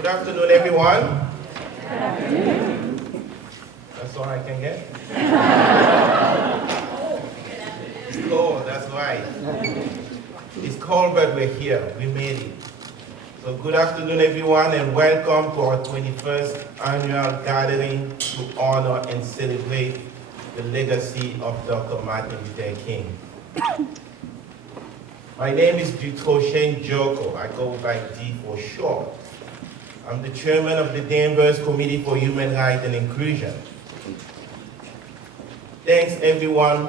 Good afternoon, everyone. That's all I can get. It's cold, that's right. It's cold, but we're here. We made it. So good afternoon, everyone, and welcome to our 21st annual gathering to honor and celebrate the legacy of Dr. Martin Luther King. My name is Dutrochen Joko. I go by D for short. I'm the chairman of the Danvers Committee for Human Rights and Inclusion. Thanks everyone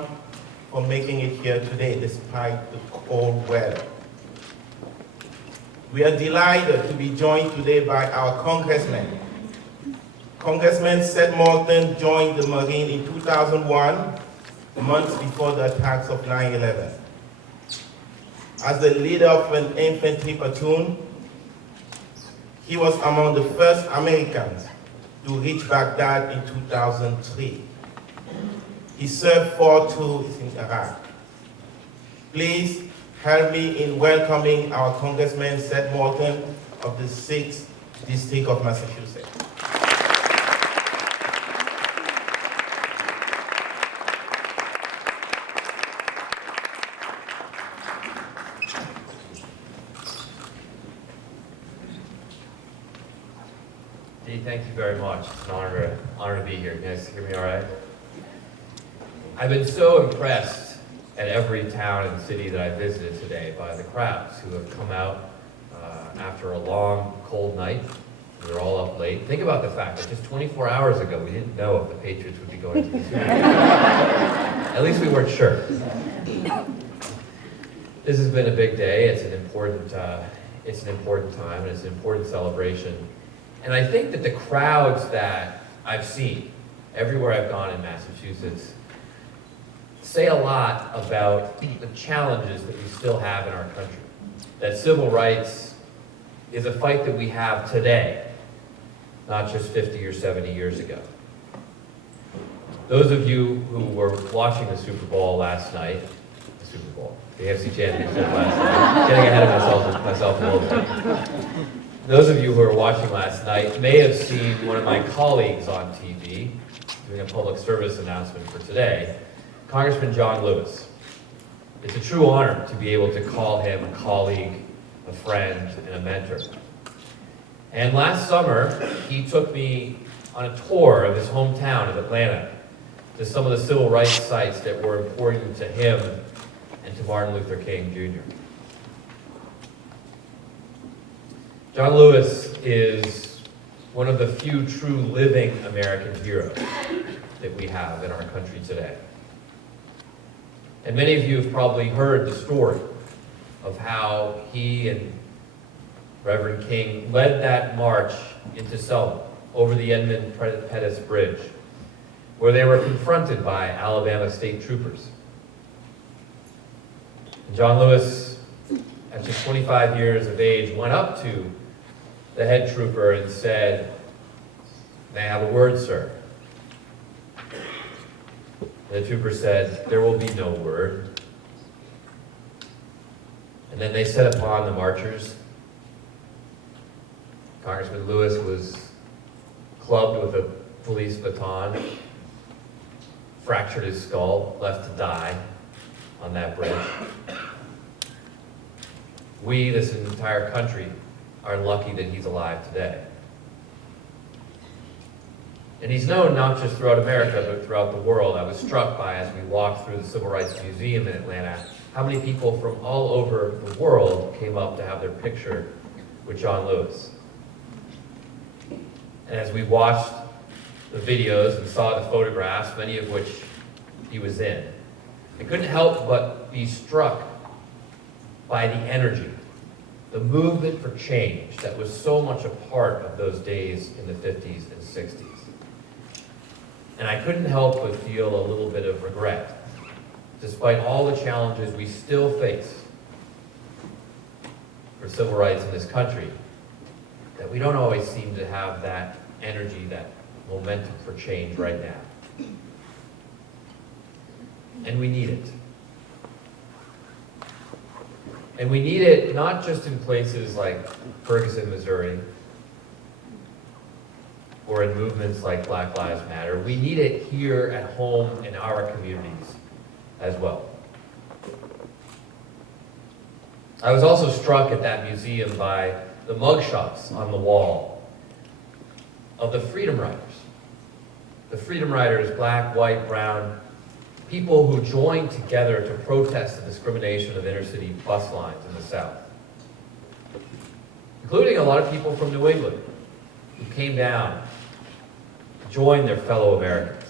for making it here today despite the cold weather. We are delighted to be joined today by our congressman. Congressman Seth Moulton joined the Marine in 2001, months before the attacks of 9/11. As the leader of an infantry platoon, he was among the first Americans to reach Baghdad in 2003. He served 4 tours in Iraq. Please help me in welcoming our Congressman Seth Moulton of the 6th District of Massachusetts. Dee, thank you very much. It's an honor to be here. You guys hear me all right? I've been so impressed at every town and city that I visited today by the crowds who have come out after a long, cold night. We were all up late. Think about the fact that just 24 hours ago, we didn't know if the Patriots would be going to the Super Bowl. At least we weren't sure. This has been a big day. It's an important time, and it's an important celebration. And I think that the crowds that I've seen everywhere I've gone in Massachusetts say a lot about the challenges that we still have in our country. That civil rights is a fight that we have today, not just 50 or 70 years ago. Those of you who were watching the Super Bowl last night, the AFC Championship last night, getting ahead of myself a little bit. Those of you who were watching last night may have seen one of my colleagues on TV doing a public service announcement for today, Congressman John Lewis. It's a true honor to be able to call him a colleague, a friend, and a mentor. And last summer, he took me on a tour of his hometown of Atlanta to some of the civil rights sites that were important to him and to Martin Luther King, Jr. John Lewis is one of the few true living American heroes that we have in our country today. And many of you have probably heard the story of how he and Reverend King led that march into Selma over the Edmund Pettus Bridge, where they were confronted by Alabama state troopers. And John Lewis, at just 25 years of age, went up to the head trooper and said, "May I have a word, sir?" And the trooper said, "There will be no word." And then they set upon the marchers. Congressman Lewis was clubbed with a police baton, fractured his skull, left to die on that bridge. We, this entire country, are lucky that he's alive today. And he's known not just throughout America, but throughout the world. I was struck by, as we walked through the Civil Rights Museum in Atlanta, how many people from all over the world came up to have their picture with John Lewis. And as we watched the videos and saw the photographs, many of which he was in, I couldn't help but be struck by the energy, the movement for change that was so much a part of those days in the 50s and 60s. And I couldn't help but feel a little bit of regret, despite all the challenges we still face for civil rights in this country, that we don't always seem to have that energy, that momentum for change right now. And we need it. And we need it not just in places like Ferguson, Missouri, or in movements like Black Lives Matter. We need it here at home in our communities as well. I was also struck at that museum by the mugshots on the wall of the Freedom Riders. The Freedom Riders, black, white, brown, people who joined together to protest the discrimination of inner-city bus lines in the South, including a lot of people from New England who came down to join their fellow Americans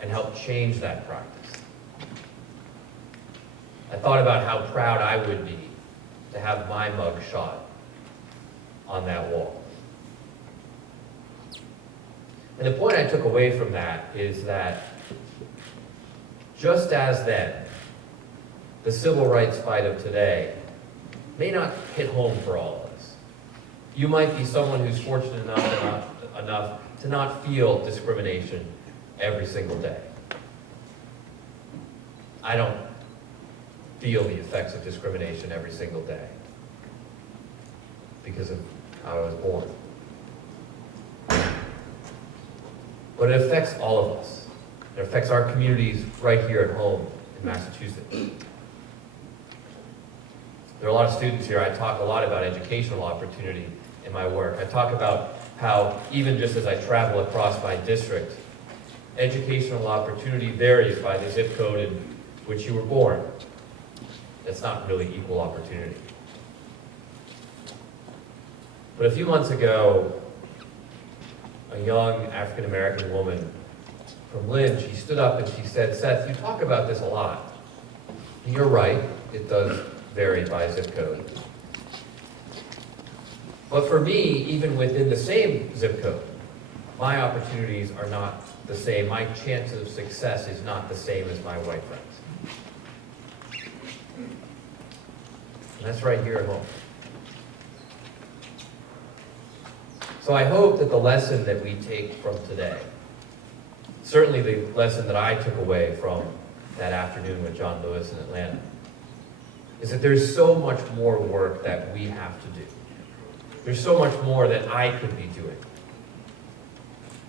and help change that practice. I thought about how proud I would be to have my mug shot on that wall. And the point I took away from that is that just as then, the civil rights fight of today may not hit home for all of us. You might be someone who's fortunate enough to not feel discrimination every single day. I don't feel the effects of discrimination every single day because of how I was born. But it affects all of us. It affects our communities right here at home in Massachusetts. There are a lot of students here. I talk a lot about educational opportunity in my work. I talk about how even just as I travel across my district, educational opportunity varies by the zip code in which you were born. That's not really equal opportunity. But a few months ago, a young African-American woman from Lynn, she stood up and she said, "Seth, you talk about this a lot. And you're right, it does vary by zip code. But for me, even within the same zip code, my opportunities are not the same. My chance of success is not the same as my white friends." And that's right here at home. So I hope that the lesson that we take from today, certainly the lesson that I took away from that afternoon with John Lewis in Atlanta, is that there's so much more work that we have to do. There's so much more that I could be doing,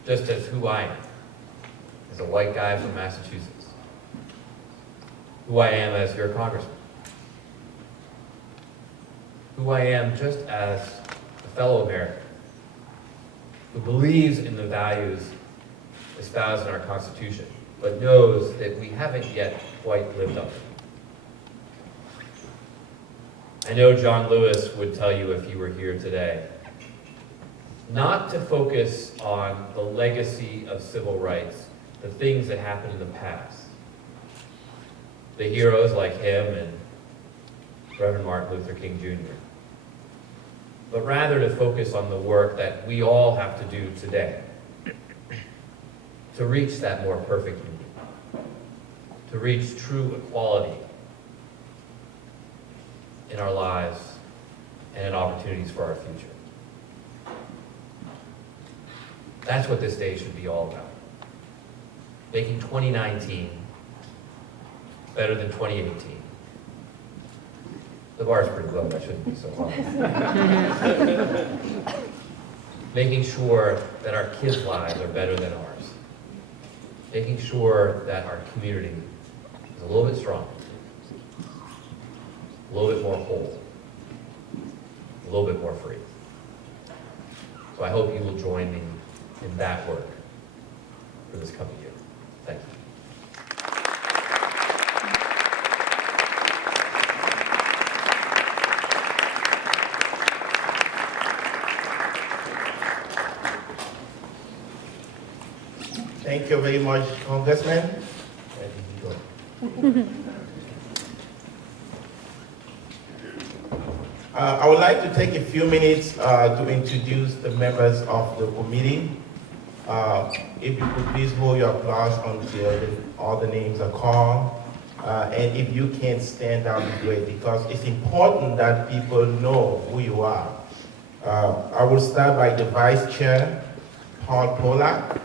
just as who I am, as a white guy from Massachusetts, who I am as your congressman, who I am just as a fellow American who believes in the values espoused in our Constitution, but knows that we haven't yet quite lived up to them. I know John Lewis would tell you if he were here today, not to focus on the legacy of civil rights, the things that happened in the past, the heroes like him and Reverend Martin Luther King Jr., but rather to focus on the work that we all have to do today to reach that more perfect union, to reach true equality in our lives and in opportunities for our future. That's what this day should be all about. Making 2019 better than 2018. The bar is pretty low, that shouldn't be so hard. Making sure that our kids' lives are better than ours. Making sure that our community is a little bit stronger, a little bit more whole, a little bit more free. So I hope you will join me in that work for this coming year. Thank you. Thank you very much, Congressman. Where did he go? I would like to take a few minutes to introduce the members of the committee. If you could please hold your applause until all the names are called. And if you can stand out, be great, because it's important that people know who you are. I will start by the Vice Chair, Paul Pollack.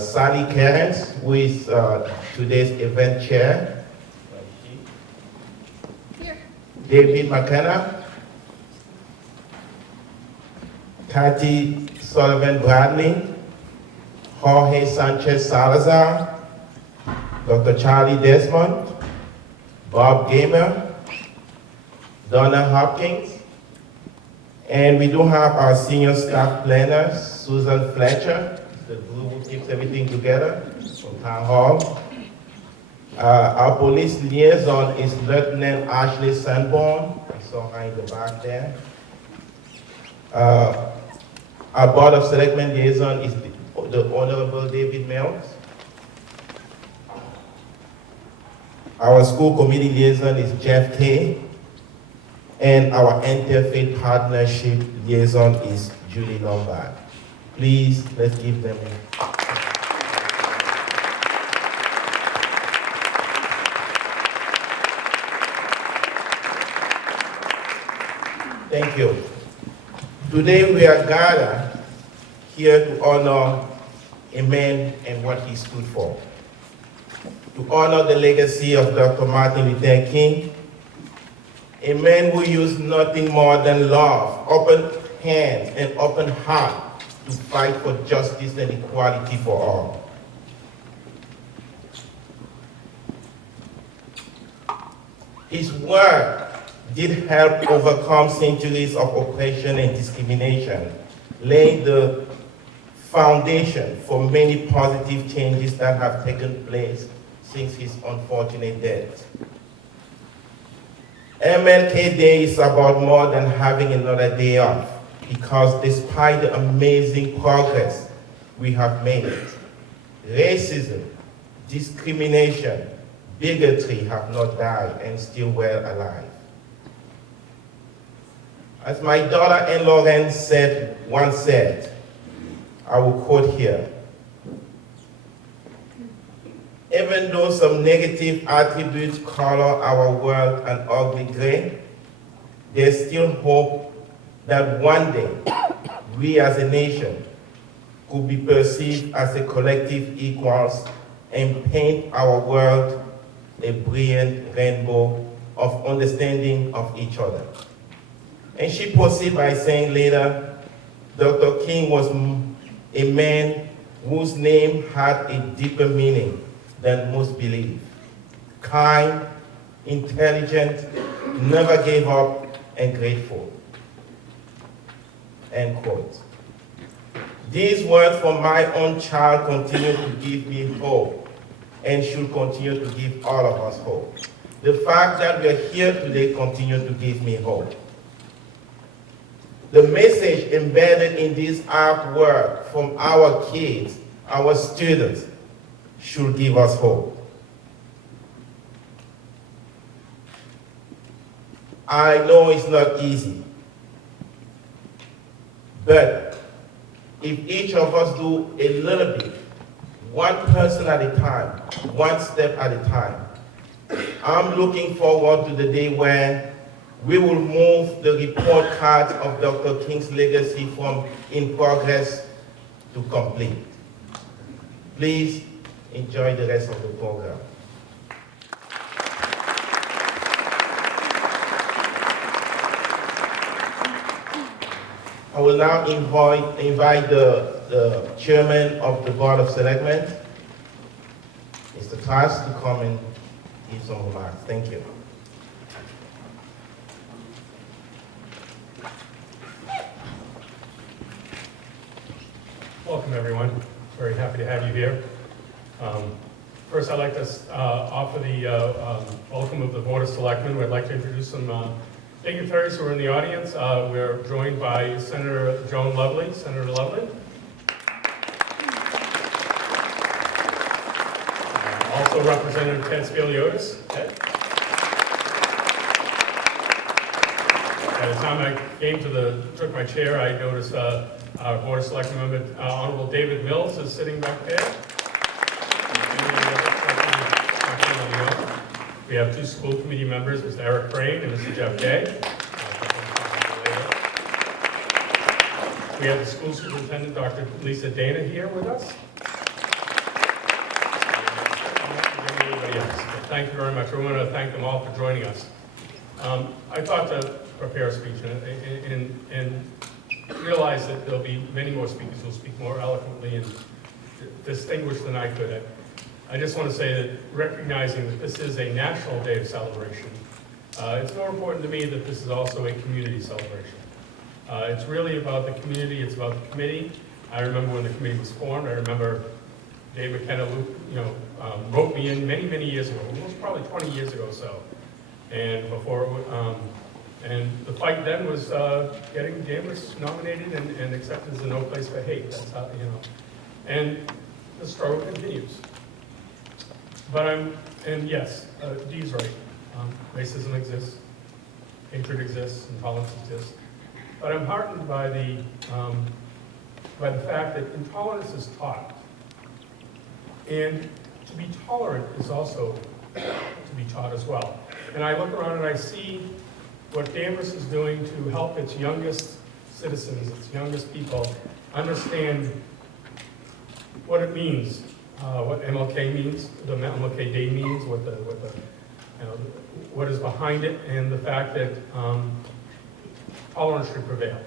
Sally Kerens, who is today's event chair. Here. David McKenna. Kathy Sullivan Bradley, Jorge Sanchez Salazar, Dr. Charlie Desmond, Bob Gamer, Donna Hopkins, and we do have our senior staff planner, Susan Fletcher, the glue who keeps everything together from Town Hall. Our police liaison is Lieutenant Ashley Sanborn. I saw her in the back there. Our Board of Selectmen liaison is the Honorable David Mills. Our school committee liaison is Jeff Kay. And our interfaith partnership liaison is Julie Lombard. Please, let's give them a Thank you. Today we are gathered here to honor a man and what he stood for. To honor the legacy of Dr. Martin Luther King, a man who used nothing more than love, open hands, and open heart to fight for justice and equality for all. His work did help overcome centuries of oppression and discrimination, laying the foundation for many positive changes that have taken place since his unfortunate death. MLK Day is about more than having another day off, because despite the amazing progress we have made, racism, discrimination, bigotry have not died and still well alive. As my daughter-in Lauren once said, I will quote here, even though some negative attributes color our world an ugly gray, there's still hope that one day we as a nation could be perceived as a collective equals and paint our world a brilliant rainbow of understanding of each other. And she proceeded by saying later, Dr. King was a man whose name had a deeper meaning than most believe. Kind, intelligent, never gave up, and grateful. End quote. These words from my own child continue to give me hope and should continue to give all of us hope. The fact that we are here today continues to give me hope. The message embedded in this artwork from our kids, our students, should give us hope. I know it's not easy, but if each of us do a little bit, one person at a time, one step at a time, I'm looking forward to the day when we will move the report card of Dr. King's legacy from in progress to complete. Please enjoy the rest of the program. I will now invite the chairman of the Board of Selectmen, Mr. Trask, to come and give some remarks. Thank you. Welcome, everyone. Very happy to have you here. First, I'd like to offer the welcome of the Board of Selectmen. We'd like to introduce some dignitaries who are in the audience. We're joined by Senator Joan Lovely. Senator Lovely. Also Representative Ted Spiliotis. Ted. At the time I took my chair, I noticed our Board of Selectmen member, Honorable David Mills, is sitting back there. We have two school committee members, Mr. Eric Crane and Mr. Jeff Gay. We have the school superintendent, Dr. Lisa Dana, here with us. Thank you very much. We want to thank them all for joining us. I thought to prepare a speech, and realize that there'll be many more speakers who will speak more eloquently and distinguished than I could. I just want to say that recognizing that this is a national day of celebration, it's more important to me that this is also a community celebration. It's really about the community, it's about the committee. I remember when the committee was formed, I remember Dave McKenna, wrote me in many, many years ago, almost probably 20 years ago or so. And before, and the fight then was getting Danvers nominated and accepted as a No Place for Hate. That's how, and the struggle continues. But and yes, Dee's right. Racism exists, hatred exists, intolerance exists. But I'm heartened by the fact that intolerance is taught. And to be tolerant is also to be taught as well. And I look around and I see what Danvers is doing to help its youngest citizens, its youngest people, understand what it means, what MLK means, the MLK Day means, what is behind it, and the fact that tolerance should prevail.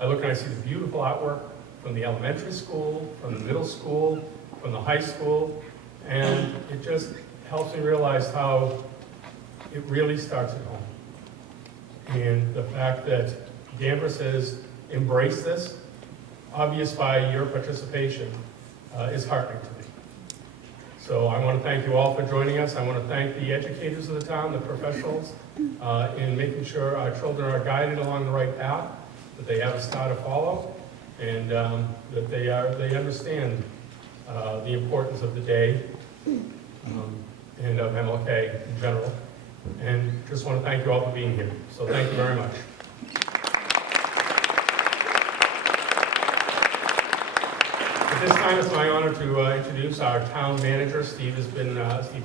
I look and I see the beautiful artwork from the elementary school, from the middle school, from the high school, and it just helps me realize how it really starts at home. And the fact that Danvers has embraced this, obvious by your participation, is heartening to me. So I want to thank you all for joining us. I want to thank the educators of the town, the professionals, in making sure our children are guided along the right path, that they have a star to follow, and that they understand the importance of the day and of MLK in general. And just want to thank you all for being here. So thank you very much. At this time, it's my honor to introduce our town manager. Steve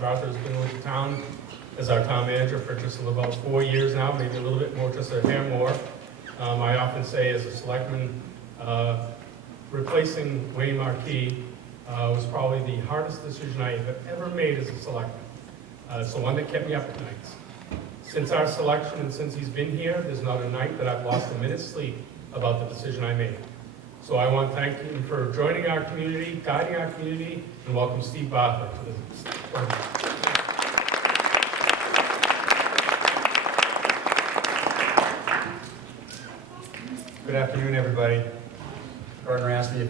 Arthur has been with the town as our town manager for just about 4 years now, maybe a little bit more, just a hair more. I often say as a selectman, replacing Wayne Marquis was probably the hardest decision I have ever made as a selectman. It's the one that kept me up at nights. Since our selection and since he's been here, there's not a night that I've lost a minute's sleep about the decision I made. So I want to thank him for joining our community, guiding our community, and welcome Steve Arthur to the program. Good afternoon, everybody. Gardner asked me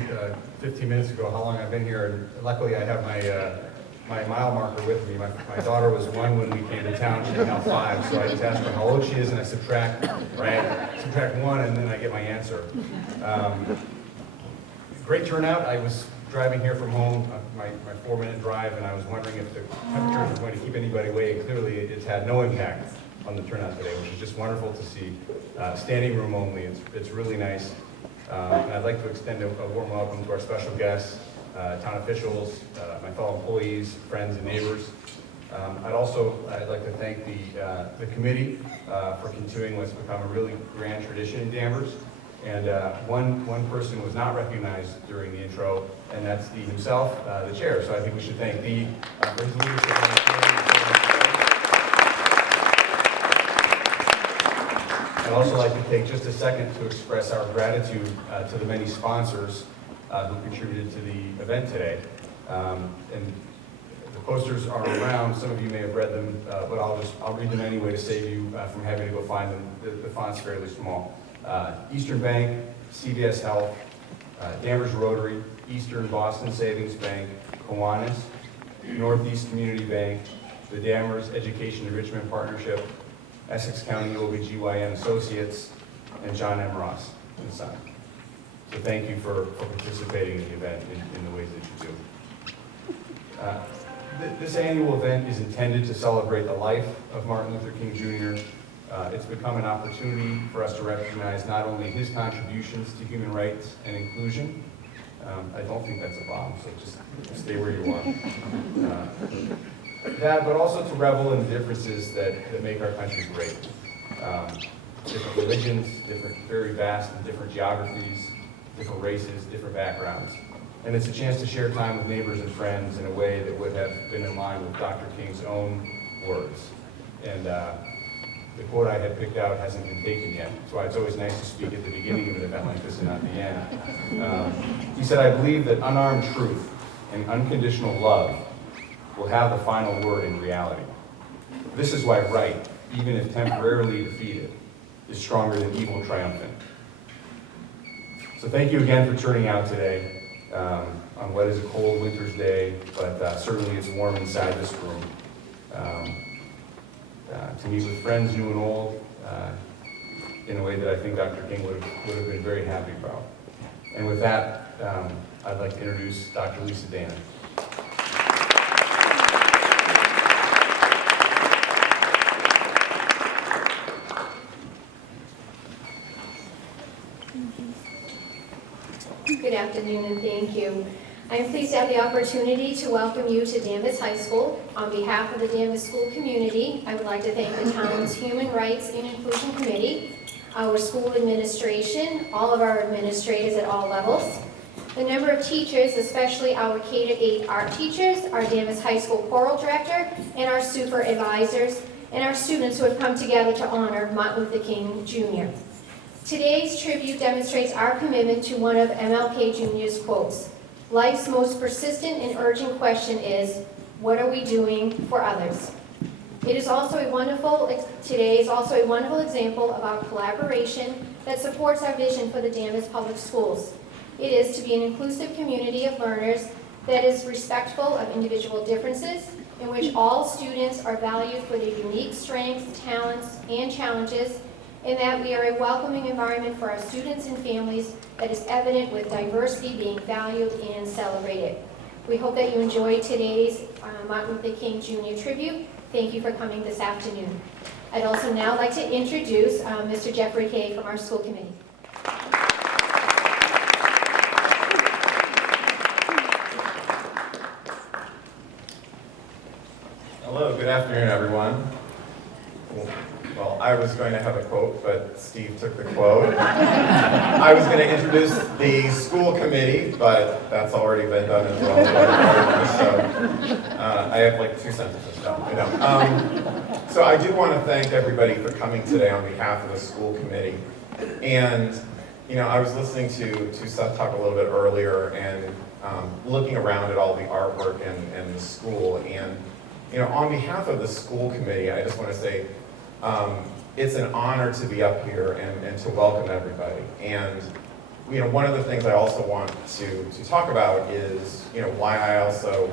15 minutes ago how long I've been here, and luckily I have my mile marker with me. My daughter was 1 when we came to town. She's now 5, so I just asked her how old she is, and I subtract 1, and then I get my answer. Great turnout. I was driving here from home, my 4-minute drive, and I was wondering if the temperature was going to keep anybody away. Clearly, it's had no impact on the turnout today, which is just wonderful to see. Standing room only. It's really nice. And I'd like to extend a warm welcome to our special guests, town officials, my fellow employees, friends, and neighbors. I'd like to thank the committee for continuing what's become a really grand tradition in Danvers. And one person was not recognized during the intro, and that's Dee himself, the chair. So I think we should thank Dee for his leadership on the committee. I'd also like to take just a second to express our gratitude to the many sponsors who contributed to the event today. And the posters are around. Some of you may have read them, but I'll read them anyway to save you from having to go find them. The font's fairly small. Eastern Bank, CVS Health, Danvers Rotary, Eastern Boston Savings Bank, Kiwanis, Northeast Community Bank, the Danvers Education Enrichment Partnership, Essex County OBGYN Associates, and John M. Ross and Son. So thank you for participating in the event in the ways that you do. This annual event is intended to celebrate the life of Martin Luther King Jr. It's become an opportunity for us to recognize not only his contributions to human rights and inclusion. I don't think that's a bomb, so just stay where you are. But also to revel in the differences that make our country great. Different religions, very vast and different geographies, different races, different backgrounds. And it's a chance to share time with neighbors and friends in a way that would have been in line with Dr. King's own words. And the quote I had picked out hasn't been taken yet. So it's always nice to speak at the beginning of an event like this and not the end. He said, "I believe that unarmed truth and unconditional love will have the final word in reality. This is why right, even if temporarily defeated, is stronger than evil triumphant." So thank you again for turning out today on what is a cold winter's day, but certainly it's warm inside this room. To meet with friends new and old in a way that I think Dr. King would have been very happy about. And with that, I'd like to introduce Dr. Lisa Dana. Good afternoon and thank you. I am pleased to have the opportunity to welcome you to Danvers High School. On behalf of the Danvers School community, I would like to thank the town's Human Rights and Inclusion Committee, our school administration, all of our administrators at all levels, the number of teachers, especially our K-8 art teachers, our Danvers High School choral director, and our super advisors, and our students who have come together to honor Martin Luther King Jr. Today's tribute demonstrates our commitment to one of MLK Jr.'s quotes. Life's most persistent and urgent question is, what are we doing for others? Today is also a wonderful example of our collaboration that supports our vision for the Danvers Public Schools. It is to be an inclusive community of learners that is respectful of individual differences, in which all students are valued for their unique strengths, talents, and challenges, and that we are a welcoming environment for our students and families that is evident with diversity being valued and celebrated. We hope that you enjoyed today's Martin Luther King Jr. tribute. Thank you for coming this afternoon. I'd also now like to introduce Mr. Jeffrey Kay from our school committee. Hello, good afternoon, everyone. Well, I was going to have a quote, but Steve took the quote. I was going to introduce the school committee, but that's already been done as well. So I have like 2 sentences now. So I do want to thank everybody for coming today on behalf of the school committee. And, you know, I was listening to Seth talk a little bit earlier and looking around at all the artwork in the school. And, you know, on behalf of the school committee, I just want to say, it's an honor to be up here and to welcome everybody. And, you know, one of the things I also want to talk about is, you know, why I also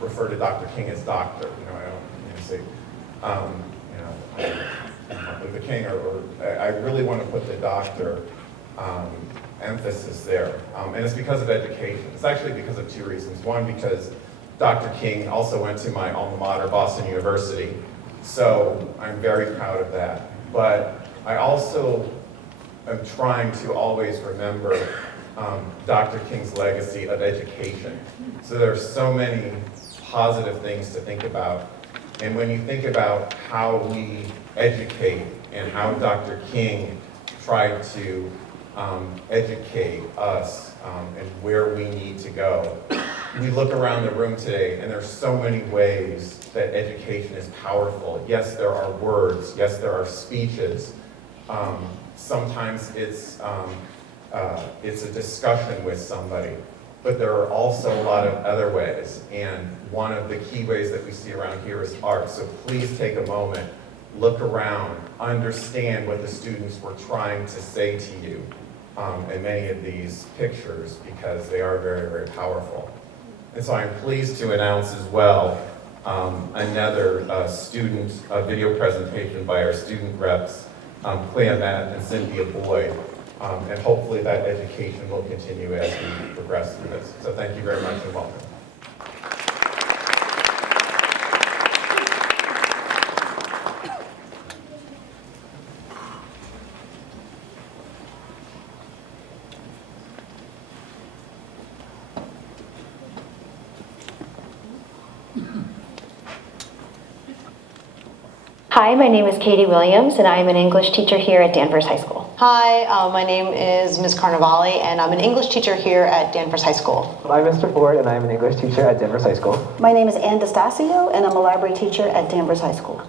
refer to Dr. King as doctor. You know, I don't say, Martin Luther King, or I really want to put the doctor emphasis there. And it's because of education. It's actually because of 2 reasons. One, because Dr. King also went to my alma mater, Boston University. So I'm very proud of that. But I also am trying to always remember Dr. King's legacy of education. So there are so many positive things to think about. And when you think about how we educate and how Dr. King tried to educate us and where we need to go, we look around the room today and there's so many ways that education is powerful. Yes, there are words. Yes, there are speeches. Sometimes it's a discussion with somebody, but there are also a lot of other ways. And one of the key ways that we see around here is art. So please take a moment, look around, understand what the students were trying to say to you in many of these pictures, because they are very, very powerful. And so I'm pleased to announce as well another student video presentation by our student reps, Clea Matt and Cynthia Boyd. And hopefully that education will continue as we progress through this. So thank you very much and welcome. Hi, my name is Katie Williams, and I am an English teacher here at Danvers High School. Hi, my name is Ms. Carnevale, and I'm an English teacher here at Danvers High School. I'm Mr. Ford, and I'm an English teacher at Danvers High School. My name is Ann DeStasio, and I'm a library teacher at Danvers High School.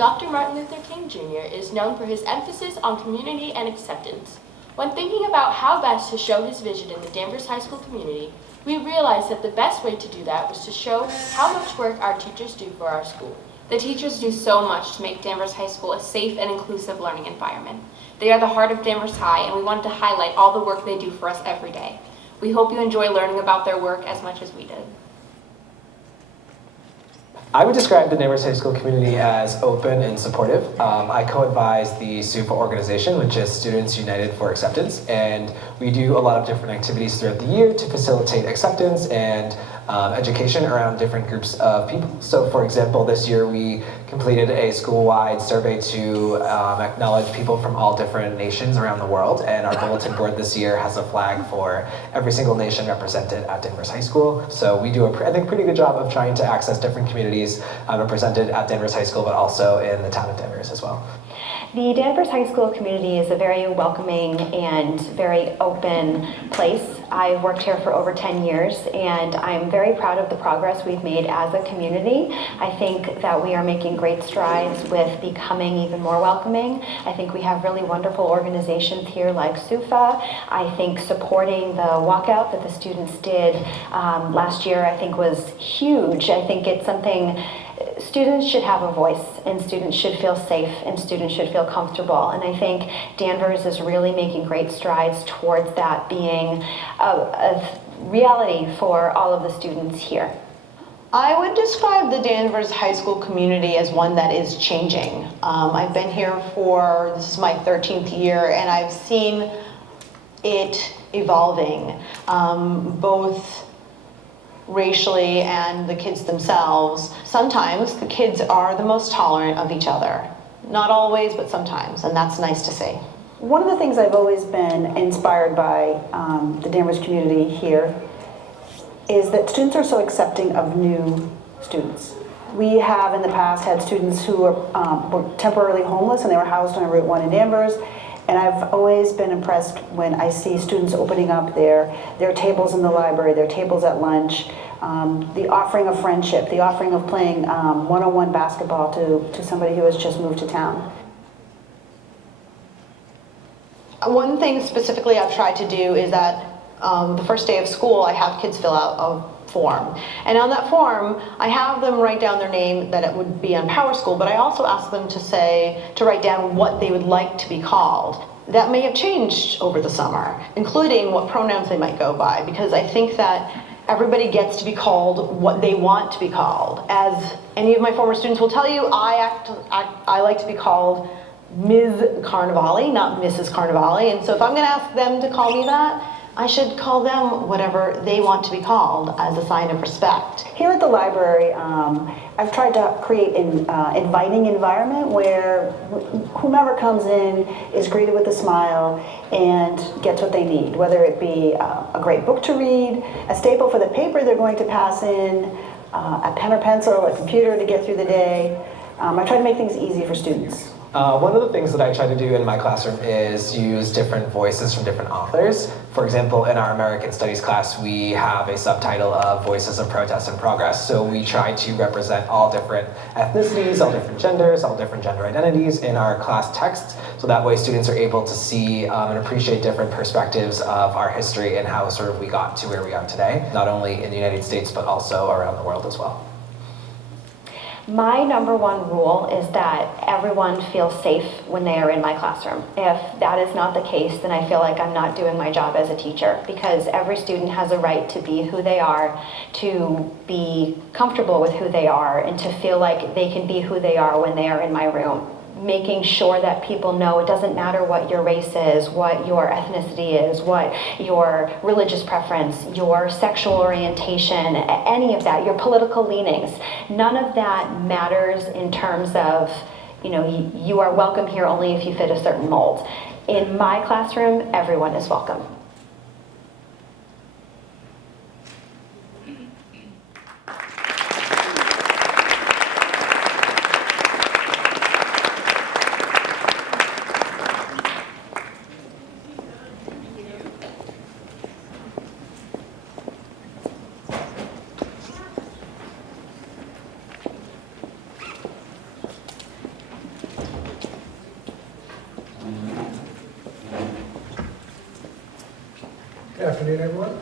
Dr. Martin Luther King Jr. is known for his emphasis on community and acceptance. When thinking about how best to show his vision in the Danvers High School community, we realized that the best way to do that was to show how much work our teachers do for our school. The teachers do so much to make Danvers High School a safe and inclusive learning environment. They are the heart of Danvers High, and we wanted to highlight all the work they do for us every day. We hope you enjoy learning about their work as much as we did. I would describe the Danvers High School community as open and supportive. I co-advise the SUFA organization, which is Students United for Acceptance, and we do a lot of different activities throughout the year to facilitate acceptance and education around different groups of people. So for example, this year we completed a school-wide survey to acknowledge people from all different nations around the world, and our bulletin board this year has a flag for every single nation represented at Danvers High School. So we do, I think, a pretty good job of trying to access different communities represented at Danvers High School, but also in the town of Danvers as well. The Danvers High School community is a very welcoming and very open place. I've worked here for over 10 years, and I'm very proud of the progress we've made as a community. I think that we are making great strides with becoming even more welcoming. I think we have really wonderful organizations here like SUFA. I think supporting the walkout that the students did last year, I think, was huge. I think it's something. Students should have a voice, and students should feel safe, and students should feel comfortable. And I think Danvers is really making great strides towards that being a reality for all of the students here. I would describe the Danvers High School community as one that is changing. I've been here this is my 13th year, and I've seen it evolving, both racially and the kids themselves. Sometimes the kids are the most tolerant of each other. Not always, but sometimes, and that's nice to see. One of the things I've always been inspired by the Danvers community here is that students are so accepting of new students. We have in the past had students who were temporarily homeless and they were housed on Route 1 in Danvers. And I've always been impressed when I see students opening up their tables in the library, their tables at lunch, the offering of friendship, the offering of playing one-on-one basketball to somebody who has just moved to town. One thing specifically I've tried to do is that the first day of school, I have kids fill out a form. And on that form, I have them write down their name that it would be on PowerSchool, but I also ask them to write down what they would like to be called. That may have changed over the summer, including what pronouns they might go by, because I think that everybody gets to be called what they want to be called. As any of my former students will tell you, I like to be called Ms. Carnevale, not Mrs. Carnevale, and so if I'm going to ask them to call me that, I should call them whatever they want to be called as a sign of respect. Here at the library, I've tried to create an inviting environment where whomever comes in is greeted with a smile and gets what they need, whether it be a great book to read, a staple for the paper they're going to pass in, a pen or pencil, a computer to get through the day. I try to make things easy for students. One of the things that I try to do in my classroom is use different voices from different authors. For example, in our American Studies class, we have a subtitle of Voices of Protest and Progress. So we try to represent all different ethnicities, all different genders, all different gender identities in our class texts. So that way students are able to see and appreciate different perspectives of our history and how sort of we got to where we are today, not only in the United States, but also around the world as well. My number one rule is that everyone feels safe when they are in my classroom. If that is not the case, then I feel like I'm not doing my job as a teacher, because every student has a right to be who they are, to be comfortable with who they are, and to feel like they can be who they are when they are in my room. Making sure that people know it doesn't matter what your race is, what your ethnicity is, what your religious preference, your sexual orientation, any of that, your political leanings. None of that matters in terms of, you are welcome here only if you fit a certain mold. In my classroom, everyone is welcome. Good afternoon, everyone.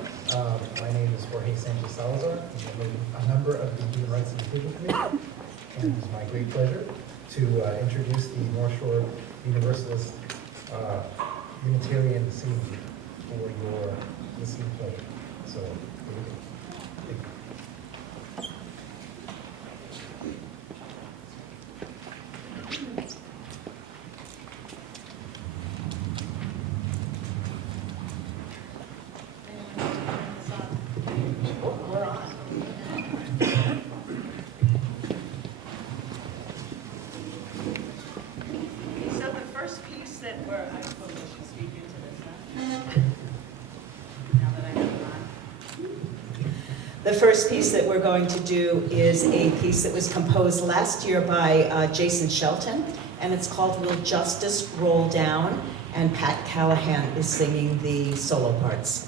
My name is Jorge Sanchez Salazar. I'm a member of the Human Rights and Inclusion Committee, and it is my great pleasure to introduce the North Shore Universalist Unitarian Singing Group for your listening pleasure. So, here we go. Thank you. So the first piece that we're, I suppose I should speak into this, huh? Now that I have it on. The first piece that we're going to do is a piece that was composed last year by Jason Shelton, and it's called Will Justice Roll Down, and Pat Callahan is singing the solo parts.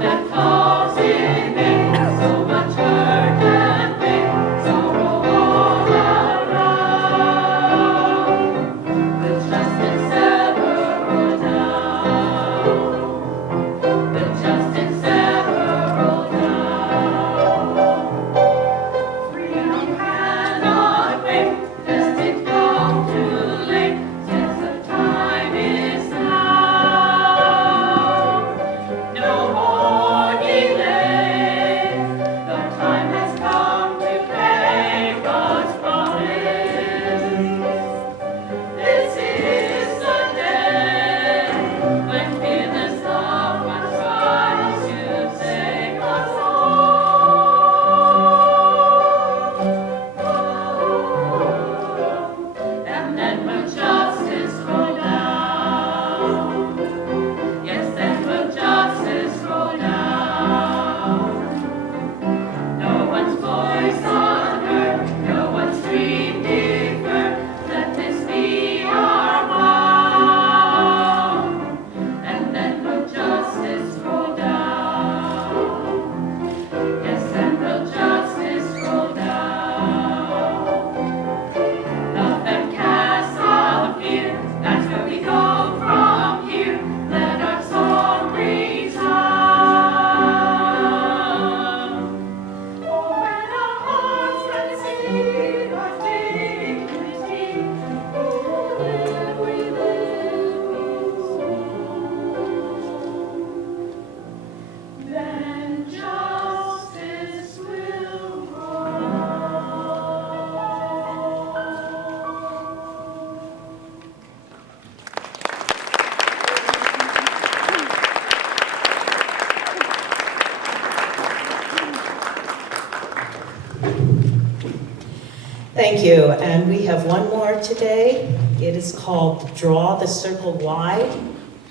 That causes so much hurt. Thank you, and we have one more today. It is called Draw the Circle Wide,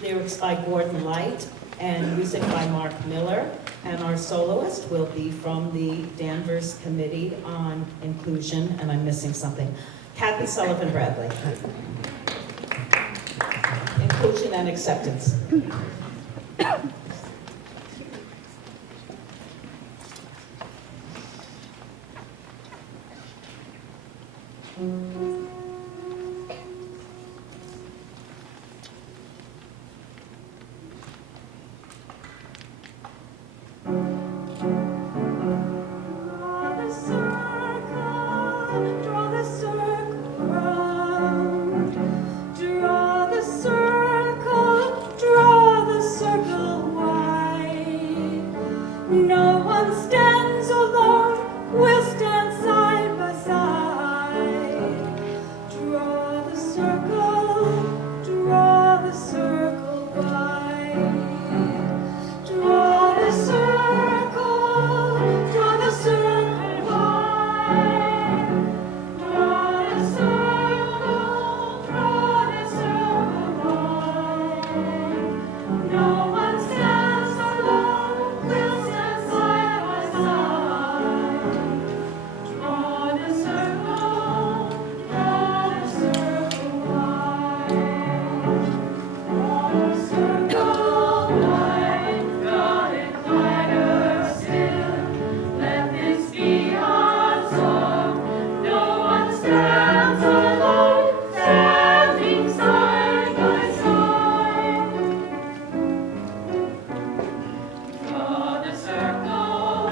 lyrics by Gordon Light, and music by Mark Miller. And our soloist will be from the Danvers Committee on Inclusion, and I'm missing something, Kathy Sullivan Bradley. Inclusion and Acceptance. No one stands alone, we'll stand side by side. Draw the circle wide. Draw the circle wide. Draw the circle wide. No one stands alone, we'll stand side by side. Draw the circle wide. Draw the circle wide, draw it wider still. Let this be our song. No one stands alone, standing side by side. Draw the circle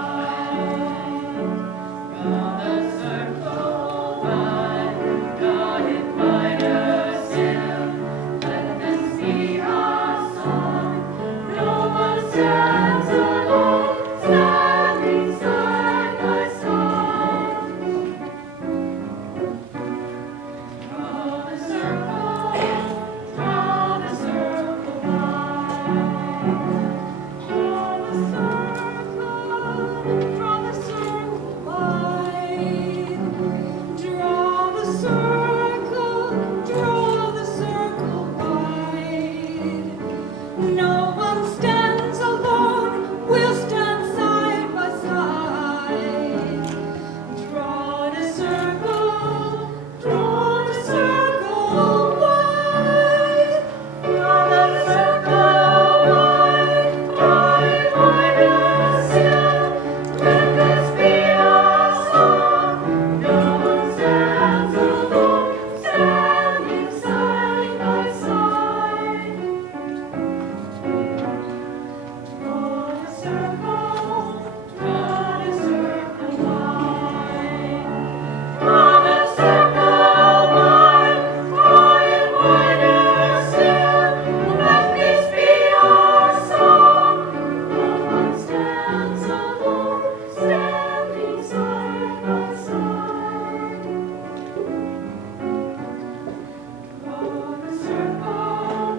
wide. Draw the circle wide, draw it wider still. Let this be our song. No one stands alone, standing side by side. Draw the circle wide. Draw the circle wide. Draw the circle wide. No one stands alone, we'll stand side by side. Draw the circle wide. Draw the circle wide, draw it wider still. Let this be our song. No one stands alone, standing side by side. Draw the circle wide. Draw the circle wide, draw it wider still. Let this be our song. No one stands alone, standing side by side. Draw the circle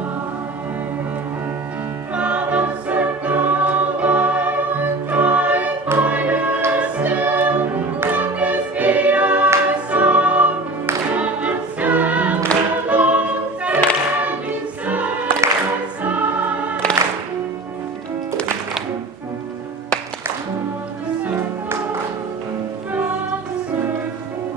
wide. Draw the circle wide, draw it wider still. Let this be our song. No one stands alone, standing side by side. Draw the circle wide. Draw the circle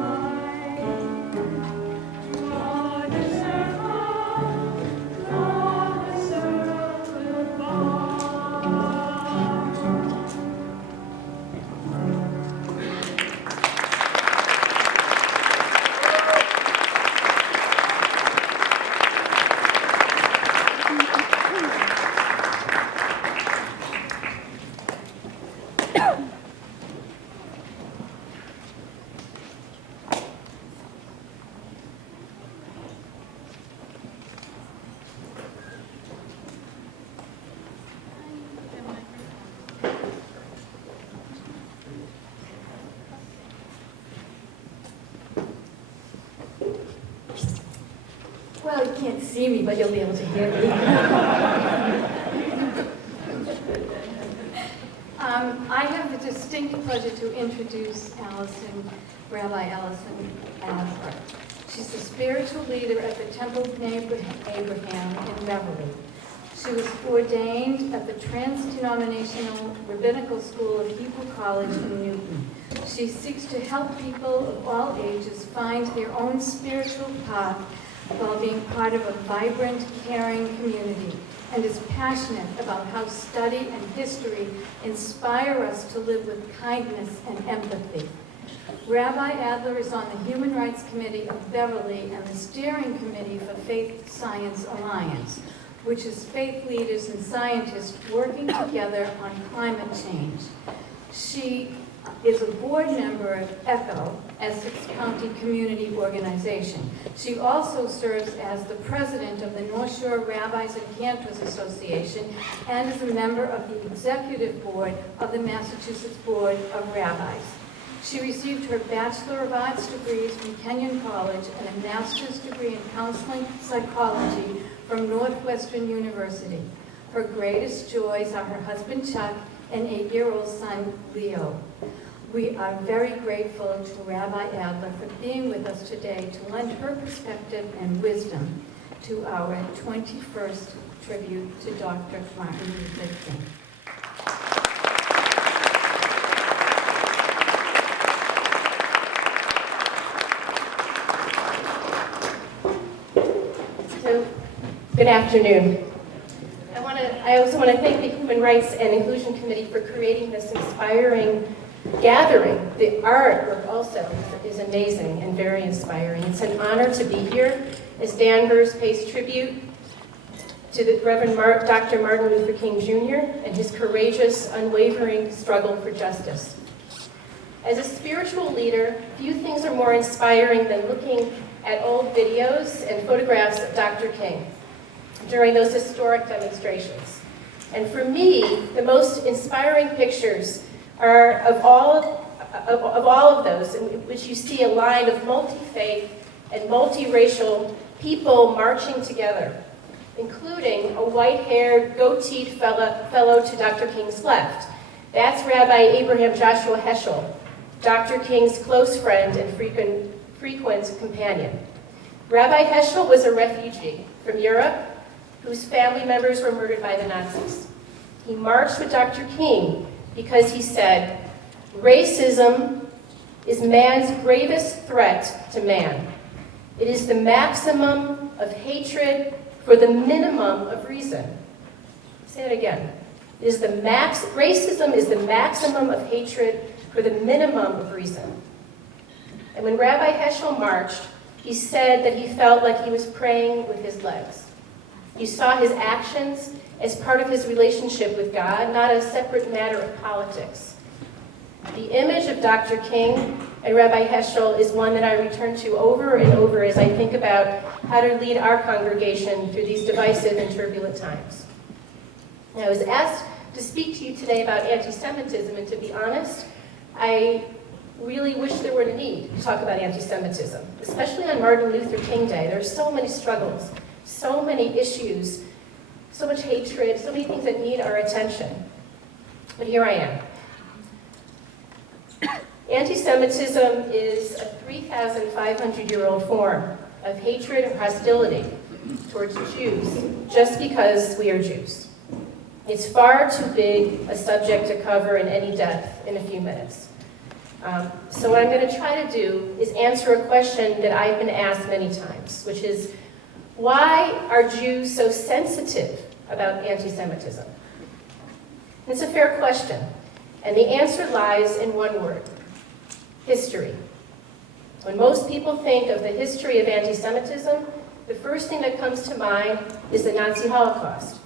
Well, you can't see me, but you'll be able to hear me. I have the distinct pleasure to introduce Rabbi Allison Adler. She's the spiritual leader at the Temple of Abraham in Beverly. She was ordained at the Trans-Denominational Rabbinical School of Hebrew College in Newton. She seeks to help people of all ages find their own spiritual path while being part of a vibrant, caring community, and is passionate about how study and history inspire us to live with kindness and empathy. Rabbi Adler is on the Human Rights Committee of Beverly and the Steering Committee for Faith Science Alliance, which is faith leaders and scientists working together on climate change. She is a board member of ECHO, Essex County Community Organization. She also serves as the president of the North Shore Rabbis and Cantors Association and is a member of the executive board of the Massachusetts Board of Rabbis. She received her Bachelor of Arts degrees from Kenyon College and a master's degree in counseling psychology from Northwestern University. Her greatest joys are her husband Chuck and 8-year-old son Leo. We are very grateful to Rabbi Adler for being with us today to lend her perspective and wisdom to our 21st tribute to Dr. Martin Luther King. Good afternoon. I also want to thank the Human Rights and Inclusion Committee for creating this inspiring gathering. The artwork also is amazing and very inspiring. It's an honor to be here as Danvers pays tribute to the Reverend Dr. Martin Luther King Jr. and his courageous, unwavering struggle for justice. As a spiritual leader, few things are more inspiring than looking at old videos and photographs of Dr. King during those historic demonstrations. And for me, the most inspiring pictures are of all of those in which you see a line of multi-faith and multiracial people marching together, including a white-haired, goateed fellow to Dr. King's left. That's Rabbi Abraham Joshua Heschel, Dr. King's close friend and frequent companion. Rabbi Heschel was a refugee from Europe whose family members were murdered by the Nazis. He marched with Dr. King because he said, "Racism is man's gravest threat to man. It is the maximum of hatred for the minimum of reason." Say that again. Racism is the maximum of hatred for the minimum of reason. And when Rabbi Heschel marched, he said that he felt like he was praying with his legs. He saw his actions as part of his relationship with God, not a separate matter of politics. The image of Dr. King and Rabbi Heschel is one that I return to over and over as I think about how to lead our congregation through these divisive and turbulent times. Now, I was asked to speak to you today about anti-Semitism, and to be honest, I really wish there were a need to talk about anti-Semitism, especially on Martin Luther King Day. There are so many struggles, so many issues, so much hatred, so many things that need our attention. But here I am. Anti-Semitism is a 3,500-year-old form of hatred and hostility towards Jews just because we are Jews. It's far too big a subject to cover in any depth in a few minutes. So what I'm going to try to do is answer a question that I've been asked many times, which is, why are Jews so sensitive about anti-Semitism? It's a fair question, and the answer lies in one word: history. When most people think of the history of anti-Semitism, the first thing that comes to mind is the Nazi Holocaust.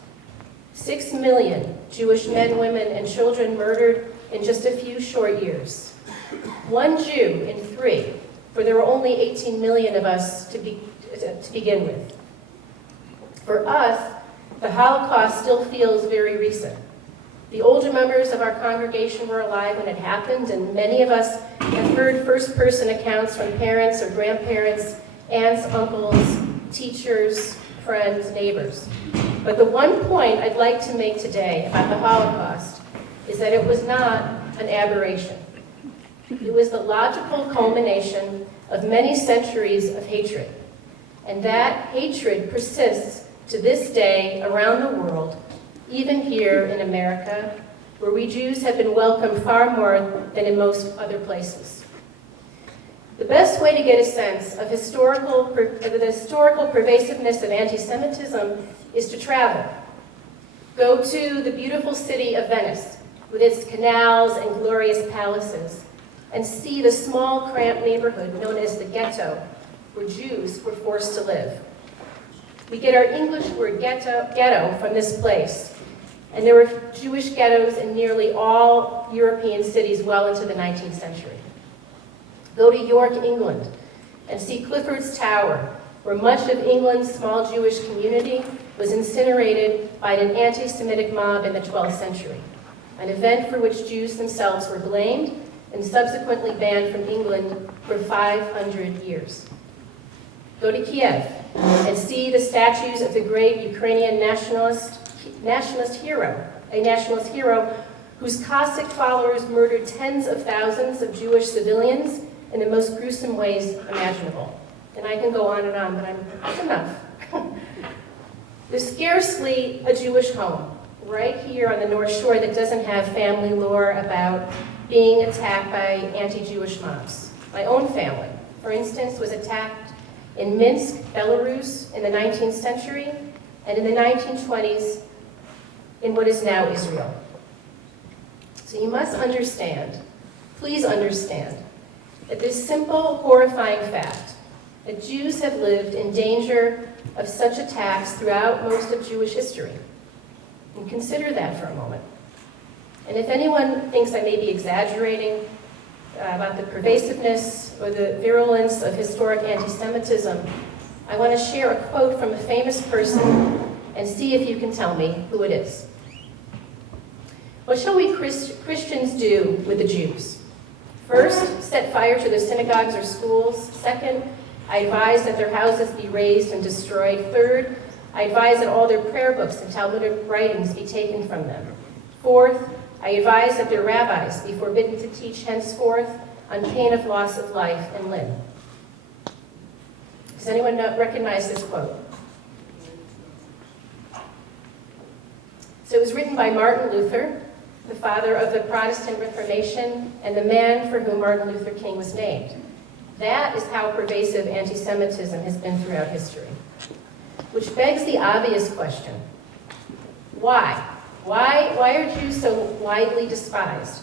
6 million Jewish men, women, and children murdered in just a few short years. 1 Jew in 3, for there were only 18 million of us to begin with. For us, the Holocaust still feels very recent. The older members of our congregation were alive when it happened, and many of us have heard first-person accounts from parents or grandparents, aunts, uncles, teachers, friends, neighbors. But the one point I'd like to make today about the Holocaust is that it was not an aberration. It was the logical culmination of many centuries of hatred. And that hatred persists to this day around the world, even here in America, where we Jews have been welcomed far more than in most other places. The best way to get a sense of the historical pervasiveness of anti-Semitism is to travel. Go to the beautiful city of Venice, with its canals and glorious palaces, and see the small, cramped neighborhood known as the ghetto, where Jews were forced to live. We get our English word ghetto from this place, and there were Jewish ghettos in nearly all European cities well into the 19th century. Go to York, England, and see Clifford's Tower, where much of England's small Jewish community was incinerated by an anti-Semitic mob in the 12th century, an event for which Jews themselves were blamed and subsequently banned from England for 500 years. Go to Kiev and see the statues of the great Ukrainian nationalist hero whose Cossack followers murdered tens of thousands of Jewish civilians in the most gruesome ways imaginable. And I can go on, but that's enough. There's scarcely a Jewish home right here on the North Shore that doesn't have family lore about being attacked by anti-Jewish mobs. My own family, for instance, was attacked in Minsk, Belarus in the 19th century, and in the 1920s in what is now Israel. So you must understand, please understand, that this simple, horrifying fact that Jews have lived in danger of such attacks throughout most of Jewish history. And consider that for a moment. And if anyone thinks I may be exaggerating about the pervasiveness or the virulence of historic anti-Semitism, I want to share a quote from a famous person and see if you can tell me who it is. What shall we Christians do with the Jews? First, set fire to their synagogues or schools. Second, I advise that their houses be razed and destroyed. Third, I advise that all their prayer books and Talmudic writings be taken from them. Fourth, I advise that their rabbis be forbidden to teach henceforth on pain of loss of life and limb. Does anyone recognize this quote? So it was written by Martin Luther, the father of the Protestant Reformation and the man for whom Martin Luther King was named. That is how pervasive anti-Semitism has been throughout history. Which begs the obvious question, why? Why are Jews so widely despised?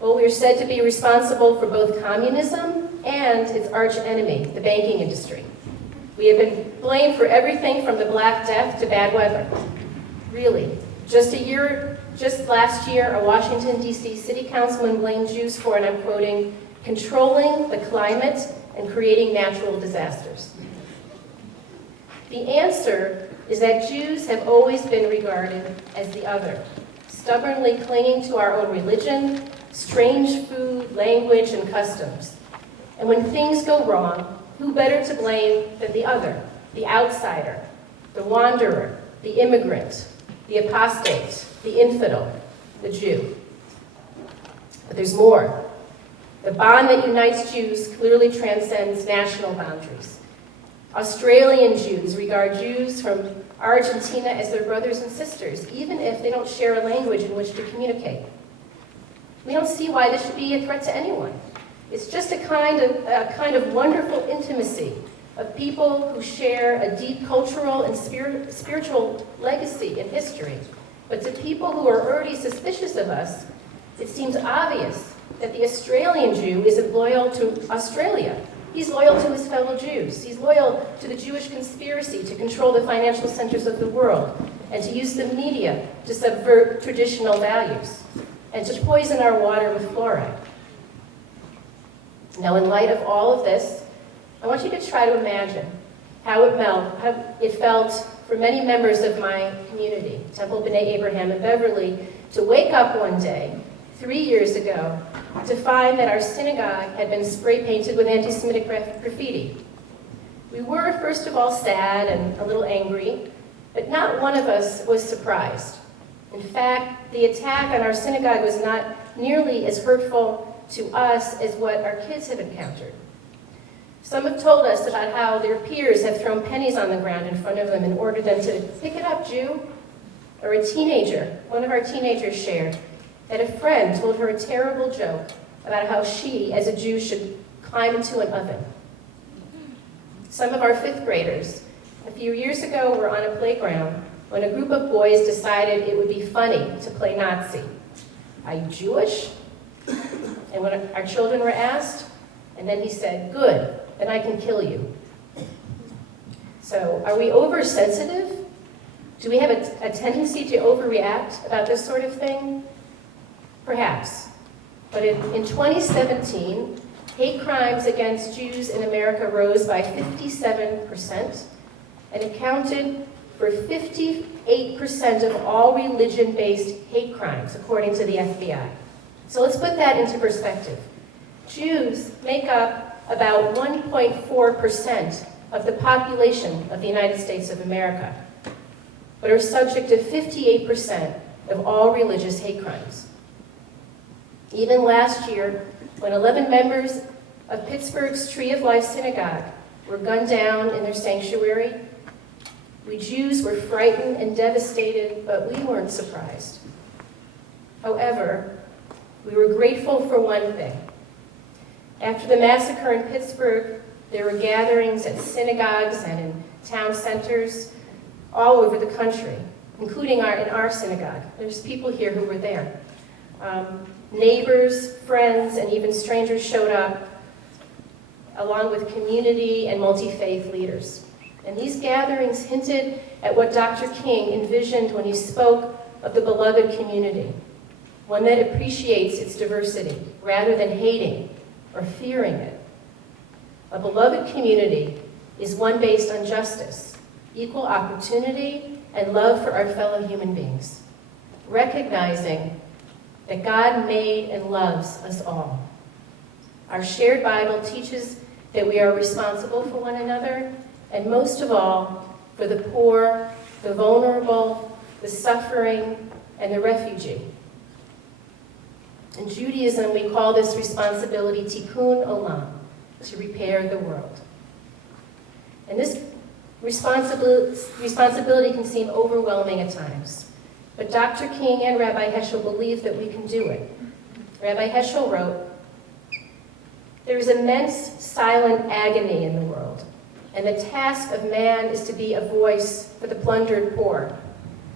Well, we are said to be responsible for both communism and its archenemy, the banking industry. We have been blamed for everything from the Black Death to bad weather. Really, just last year, a Washington, D.C. city councilman blamed Jews for, and I'm quoting, controlling the climate and creating natural disasters. The answer is that Jews have always been regarded as the other, stubbornly clinging to our own religion, strange food, language, and customs. And when things go wrong, who better to blame than the other, the outsider, the wanderer, the immigrant, the apostate, the infidel, the Jew. But there's more. The bond that unites Jews clearly transcends national boundaries. Australian Jews regard Jews from Argentina as their brothers and sisters, even if they don't share a language in which to communicate. We don't see why this should be a threat to anyone. It's just a kind of wonderful intimacy of people who share a deep cultural and spiritual legacy in history. But to people who are already suspicious of us, it seems obvious that the Australian Jew isn't loyal to Australia. He's loyal to his fellow Jews. He's loyal to the Jewish conspiracy to control the financial centers of the world and to use the media to subvert traditional values and to poison our water with fluoride. Now, in light of all of this, I want you to try to imagine how it felt for many members of my community, Temple B'nai Abraham in Beverly, to wake up one day, 3 years ago, to find that our synagogue had been spray painted with anti-Semitic graffiti. We were, first of all, sad and a little angry, but not one of us was surprised. In fact, the attack on our synagogue was not nearly as hurtful to us as what our kids have encountered. Some have told us about how their peers have thrown pennies on the ground in front of them and ordered them to pick it up, Jew. Or a teenager, one of our teenagers shared, that a friend told her a terrible joke about how she, as a Jew, should climb into an oven. Some of our fifth graders, a few years ago, were on a playground when a group of boys decided it would be funny to play Nazi. Are you Jewish? And when our children were asked, and then he said, good, then I can kill you. So are we oversensitive? Do we have a tendency to overreact about this sort of thing? Perhaps. But in 2017, hate crimes against Jews in America rose by 57% and accounted for 58% of all religion-based hate crimes, according to the FBI. So let's put that into perspective. Jews make up about 1.4% of the population of the United States of America, but are subject to 58% of all religious hate crimes. Even last year, when 11 members of Pittsburgh's Tree of Life Synagogue were gunned down in their sanctuary, we Jews were frightened and devastated, but we weren't surprised. However, we were grateful for one thing. After the massacre in Pittsburgh, there were gatherings at synagogues and in town centers all over the country, including in our synagogue. There's people here who were there. Neighbors, friends, and even strangers showed up, along with community and multi-faith leaders. And these gatherings hinted at what Dr. King envisioned when he spoke of the beloved community, one that appreciates its diversity rather than hating or fearing it. A beloved community is one based on justice, equal opportunity, and love for our fellow human beings, recognizing that God made and loves us all. Our shared Bible teaches that we are responsible for one another, and most of all, for the poor, the vulnerable, the suffering, and the refugee. In Judaism, we call this responsibility tikkun olam, to repair the world. And this responsibility can seem overwhelming at times. But Dr. King and Rabbi Heschel believe that we can do it. Rabbi Heschel wrote, "There is immense silent agony in the world, and the task of man is to be a voice for the plundered poor,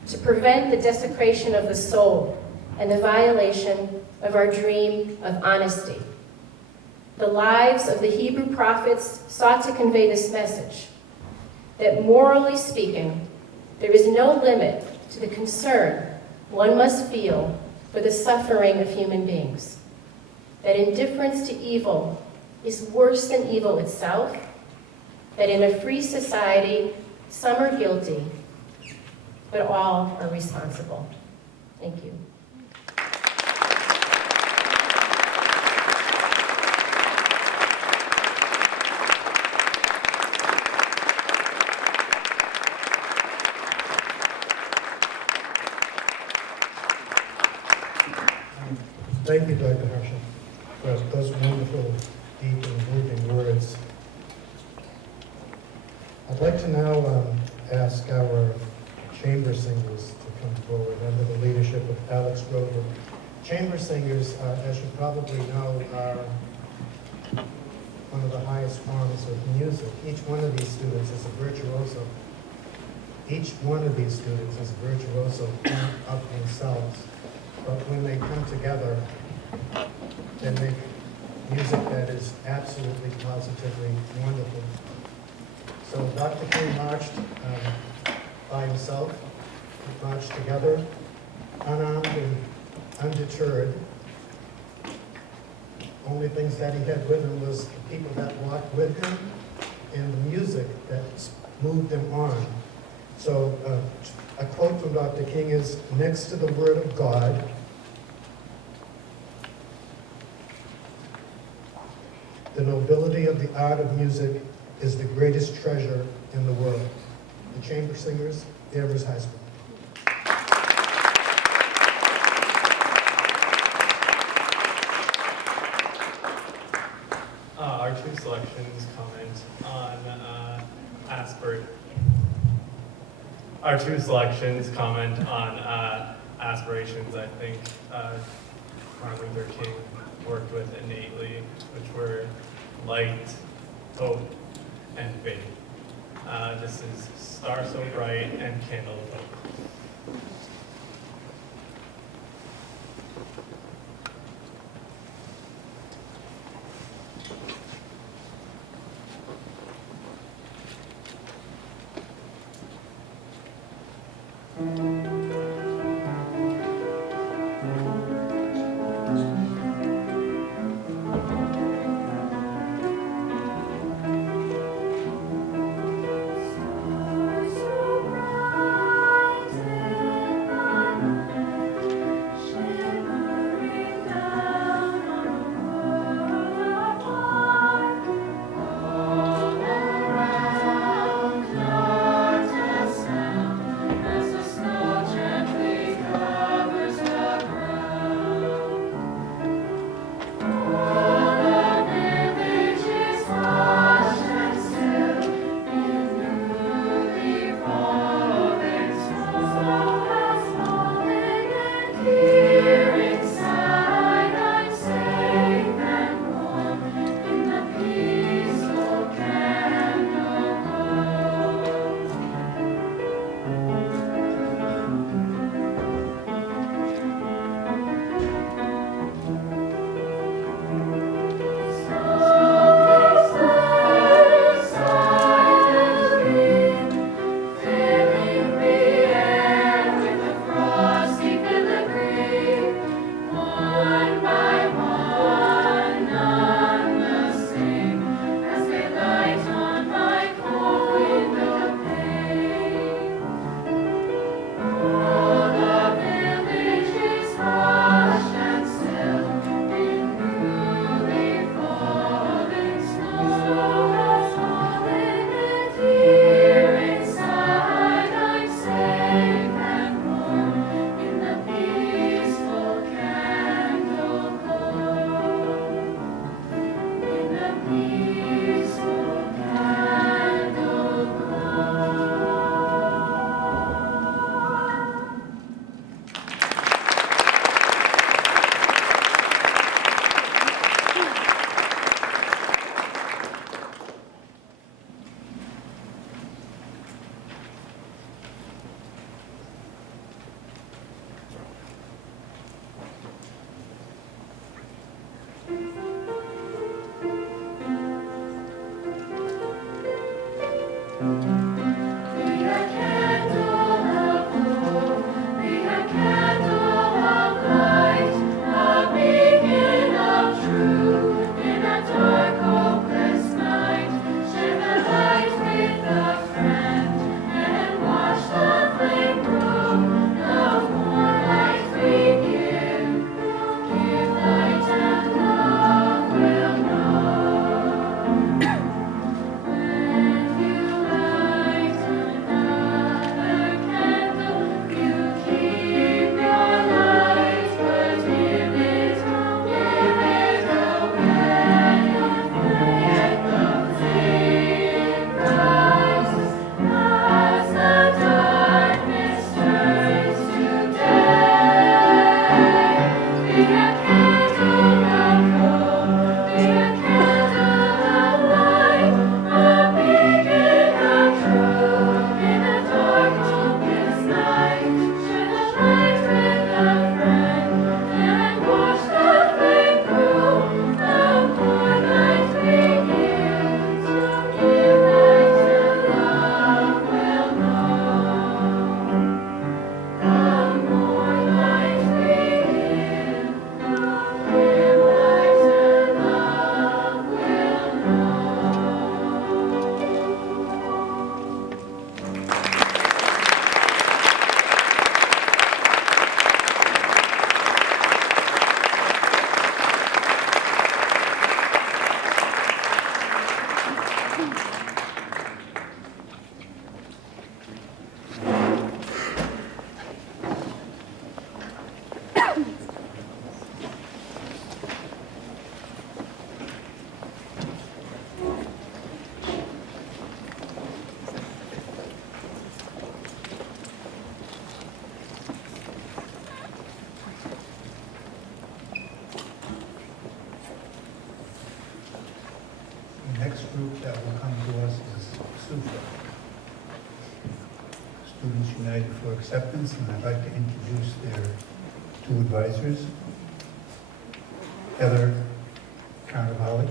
to prevent the desecration of the soul and the violation of our dream of honesty." The lives of the Hebrew prophets sought to convey this message, that morally speaking, there is no limit to the concern one must feel for the suffering of human beings, that indifference to evil is worse than evil itself, that in a free society, some are guilty, but all are responsible. Thank you. Thank you, Dr. Herschel, for those wonderful, deep, and moving words. I'd like to now ask our chamber singers to come forward under the leadership of Alex Grover. Chamber singers, as you probably know, are one of the highest forms of music. Each one of these students is a virtuoso. Each one of these students is a virtuoso of themselves. But when they come together, they make music that is absolutely, positively wonderful. So Dr. King marched by himself. We marched together, unarmed and undeterred. Only things that he had with him was the people that walked with him and the music that moved them on. So a quote from Dr. King is, "Next to the Word of God, the nobility of the art of music is the greatest treasure in the world." The chamber singers, Danvers High School. selections comment on aspirations. I think Martin Luther King worked with innately, which were light, hope, and faith. This is Star So Bright and Candle of Hope. When you Students United for Acceptance, and I'd like to introduce their two advisors, Heather Carnavale,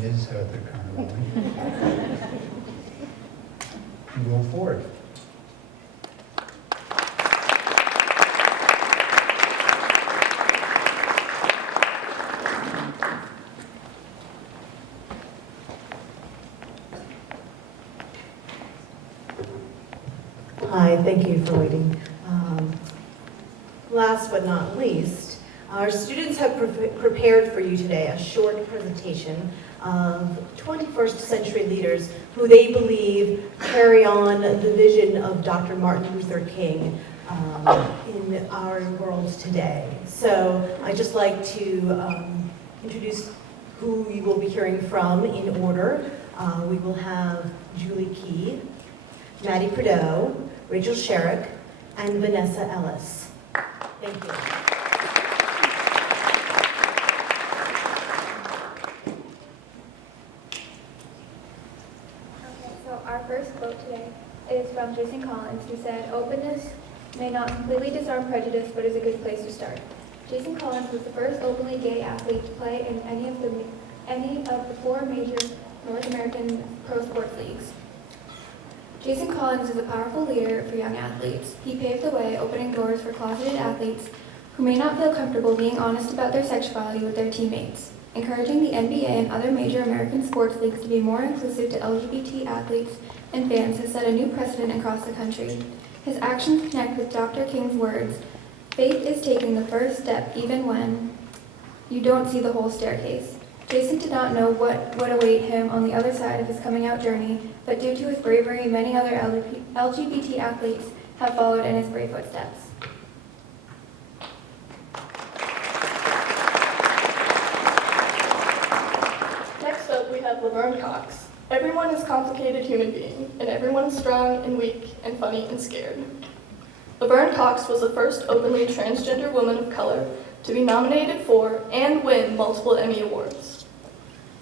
Ms. Heather Carnavale. And go forward. Hi, thank you for waiting. Last but not least, our students have prepared for you today a short presentation of 21st century leaders who they believe carry on the vision of Dr. Martin Luther King in our world today. So I'd just like to introduce who you will be hearing from in order. We will have Julie Key, Maddie Prideaux, Rachel Sherrick, and Vanessa Ellis. Thank you. Okay, so our first quote today is from Jason Collins, who said, "Openness may not completely disarm prejudice, but is a good place to start." Jason Collins was the first openly gay athlete to play in any of the four major North American pro sports leagues. Jason Collins is a powerful leader for young athletes. He paved the way, opening doors for closeted athletes who may not feel comfortable being honest about their sexuality with their teammates, encouraging the NBA and other major American sports leagues to be more inclusive to LGBT athletes and fans has set a new precedent across the country. His actions connect with Dr. King's words, "Faith is taking the first step even when you don't see the whole staircase." Jason did not know what would await him on the other side of his coming out journey, but due to his bravery, many other LGBT athletes have followed in his brave footsteps. Next up, we have Laverne Cox. Everyone is a complicated human being, and everyone is strong and weak and funny and scared. Laverne Cox was the first openly transgender woman of color to be nominated for and win multiple Emmy Awards.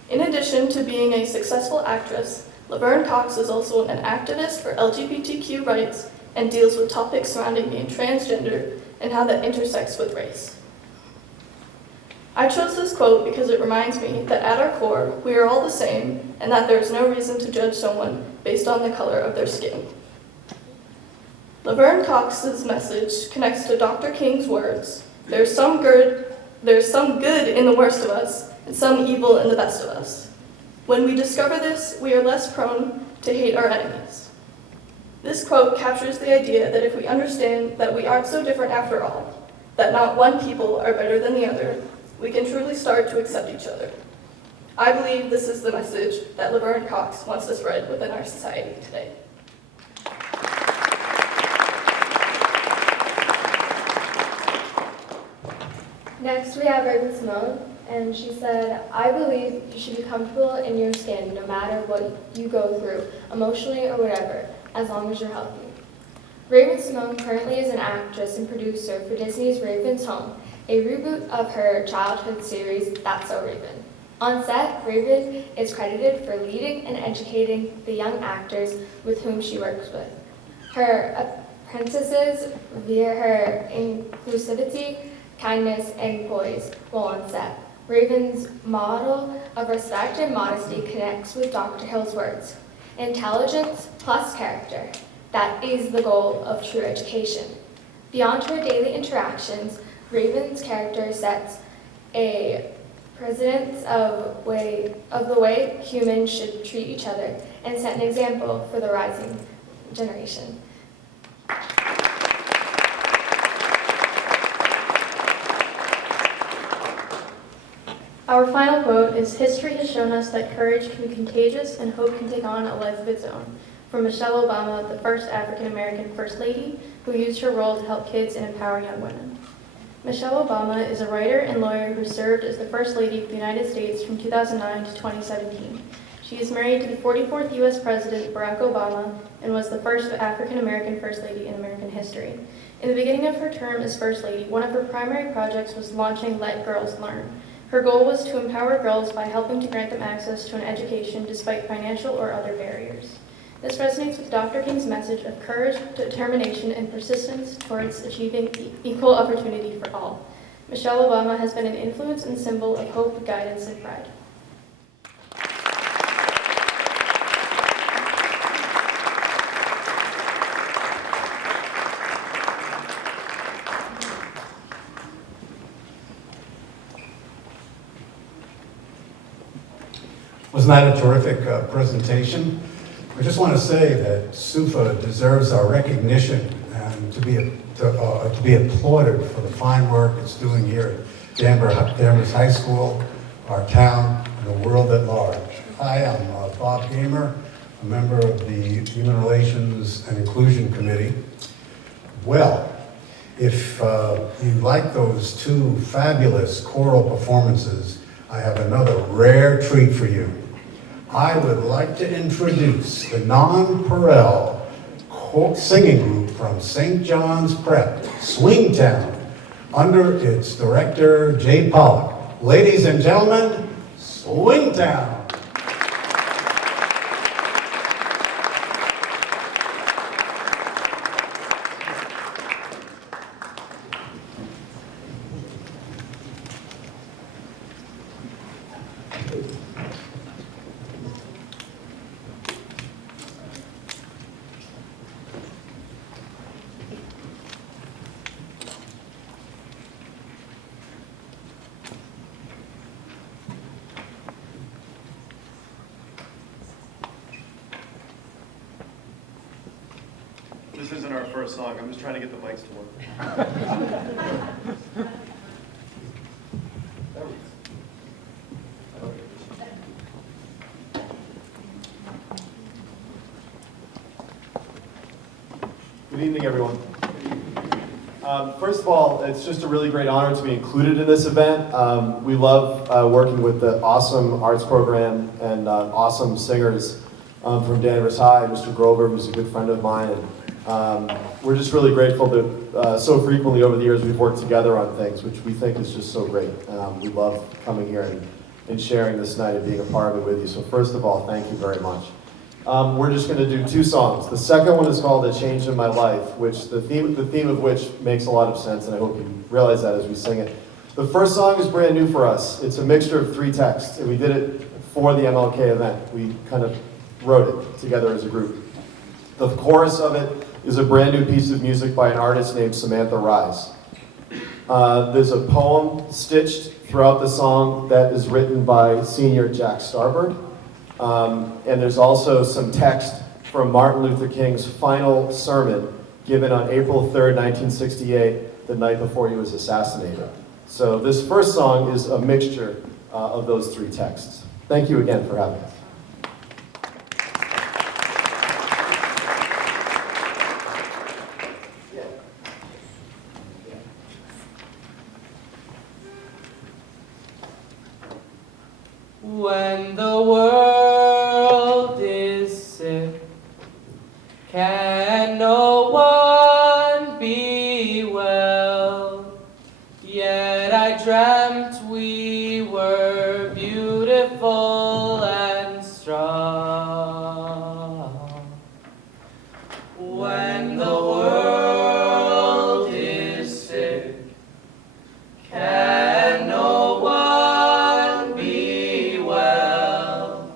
In addition to being a successful actress, Laverne Cox is also an activist for LGBTQ rights and deals with topics surrounding being transgender and how that intersects with race. I chose this quote because it reminds me that at our core, we are all the same and that there is no reason to judge someone based on the color of their skin. Laverne Cox's message connects to Dr. King's words, there's some good in the worst of us and some evil in the best of us. When we discover this, we are less prone to hate our enemies. This quote captures the idea that if we understand that we aren't so different after all, that not one people are better than the other, we can truly start to accept each other. I believe this is the message that Laverne Cox wants to spread within our society today. Next, we have Raven Simone, and she said, "I believe you should be comfortable in your skin no matter what you go through, emotionally or whatever, as long as you're healthy." Raven Simone currently is an actress and producer for Disney's Raven's Home, a reboot of her childhood series, That's So Raven. On set, Raven is credited for leading and educating the young actors with whom she works with. Her apprentices revere her inclusivity, kindness, and poise while on set. Raven's model of respect and modesty connects with Dr. Hill's words, "Intelligence plus character. That is the goal of true education." Beyond her daily interactions, Raven's character sets a precedent of the way humans should treat each other and set an example for the rising generation. Our final quote is, "History has shown us that courage can be contagious and hope can take on a life of its own," from Michelle Obama, the first African-American First Lady who used her role to help kids and empower young women. Michelle Obama is a writer and lawyer who served as the First Lady of the United States from 2009 to 2017. She is married to the 44th U.S. President, Barack Obama, and was the first African-American First Lady in American history. In the beginning of her term as First Lady, one of her primary projects was launching Let Girls Learn. Her goal was to empower girls by helping to grant them access to an education despite financial or other barriers. This resonates with Dr. King's message of courage, determination, and persistence towards achieving equal opportunity for all. Michelle Obama has been an influence and symbol of hope, guidance, and pride. Wasn't that a terrific presentation? I just want to say that SUFA deserves our recognition and to be applauded for the fine work it's doing here at Danvers High School, our town, and the world at large. Hi, I'm Bob Gamer, a member of the Human Relations and Inclusion Committee. Well, if you like those two fabulous choral performances, I have another rare treat for you. I would like to introduce the Non-Pareil singing group from St. John's Prep, Swingtown, under its director, Jay Pollock. Ladies and gentlemen, Swingtown. This isn't our first song. I'm just trying to get the mics to work. Good evening, everyone. First of all, it's just a really great honor to be included in this event. We love working with the awesome arts program and awesome singers from Danvers High, Mr. Grover, who's a good friend of mine. And we're just really grateful that so frequently over the years we've worked together on things, which we think is just so great. We love coming here and sharing this night and being a part of it with you. So first of all, thank you very much. We're just going to do two songs. The second one is called A Change in My Life, which the theme of which makes a lot of sense, and I hope you realize that as we sing it. The first song is brand new for us. It's a mixture of three texts, and we did it for the MLK event. We kind of wrote it together as a group. The chorus of it is a brand new piece of music by an artist named Samantha Rise. There's a poem stitched throughout the song that is written by senior Jack Starbird. And there's also some text from Martin Luther King's final sermon given on April 3rd, 1968, the night before he was assassinated. So this first song is a mixture of those three texts. Thank you again for having us. When the world is sick, can no one be well? Yet I dreamt we were beautiful and strong. When the world is sick, can no one be well?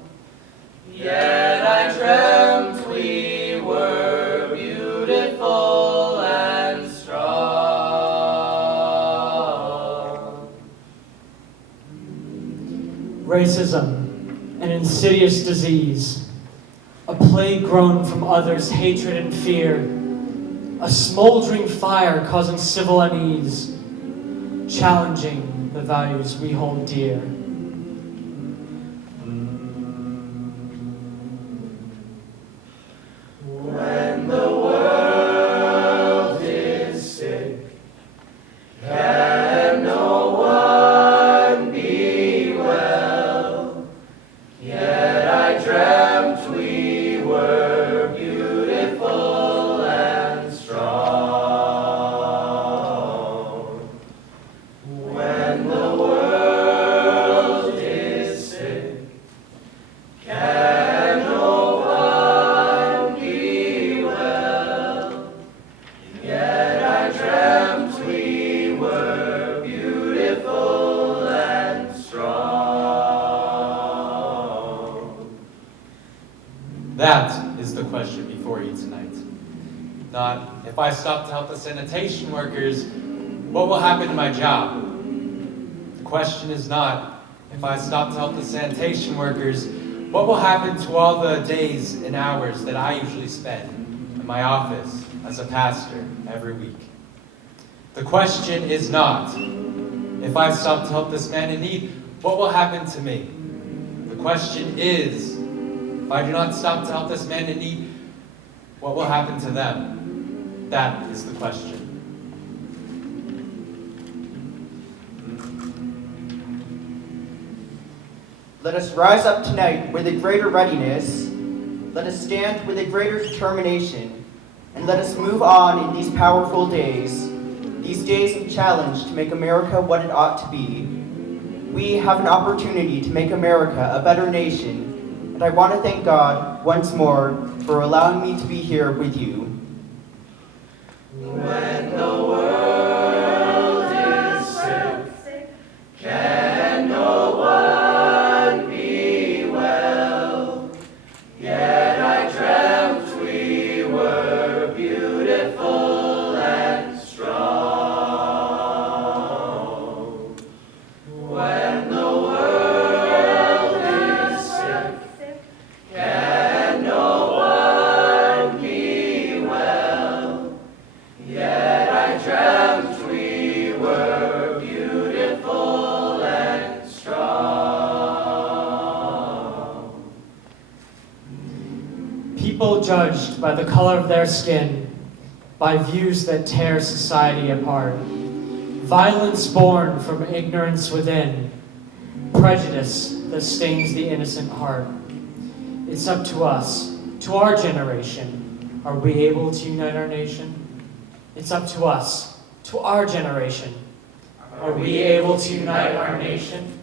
Yet I dreamt we were beautiful and strong. Racism, an insidious disease, a plague grown from others' hatred and fear, a smoldering fire causing civil unease, challenging the values we hold dear. When the world is sick, can no one be well? Yet I dreamt we were beautiful and strong. When the world is the question before you tonight. Not, if I stop to help the sanitation workers, what will happen to my job? The question is not, if I stop to help the sanitation workers, what will happen to all the days and hours that I usually spend in my office as a pastor every week? The question is not, if I stop to help this man in need, what will happen to me? The question is, if I do not stop to help this man in need, what will happen to them? That is the question. Let us rise up tonight with a greater readiness. Let us stand with a greater determination. And let us move on in these powerful days, these days of challenge to make America what it ought to be. We have an opportunity to make America a better nation, and I want to thank God once more for allowing me to be here with you. When the world is sick, can no one be well? Yet I dreamt we were beautiful and strong. When the world is sick, can no one be well? Yet I dreamt we were beautiful and strong. People judged by the color of their skin, by views that tear society apart. Violence born from ignorance within, prejudice that stains the innocent heart. It's up to us, to our generation. Are we able to unite our nation? It's up to us, to our generation. Are we able to unite our nation?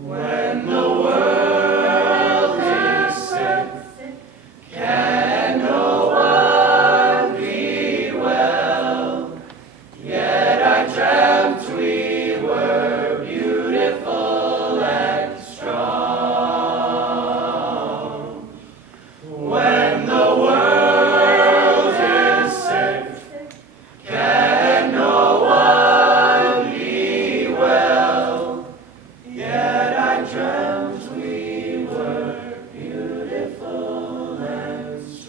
When the world is sick, can no one be well? Yet I dreamt we were beautiful and strong. When the world is sick, can no one be well? Yet I dreamt we were beautiful and strong.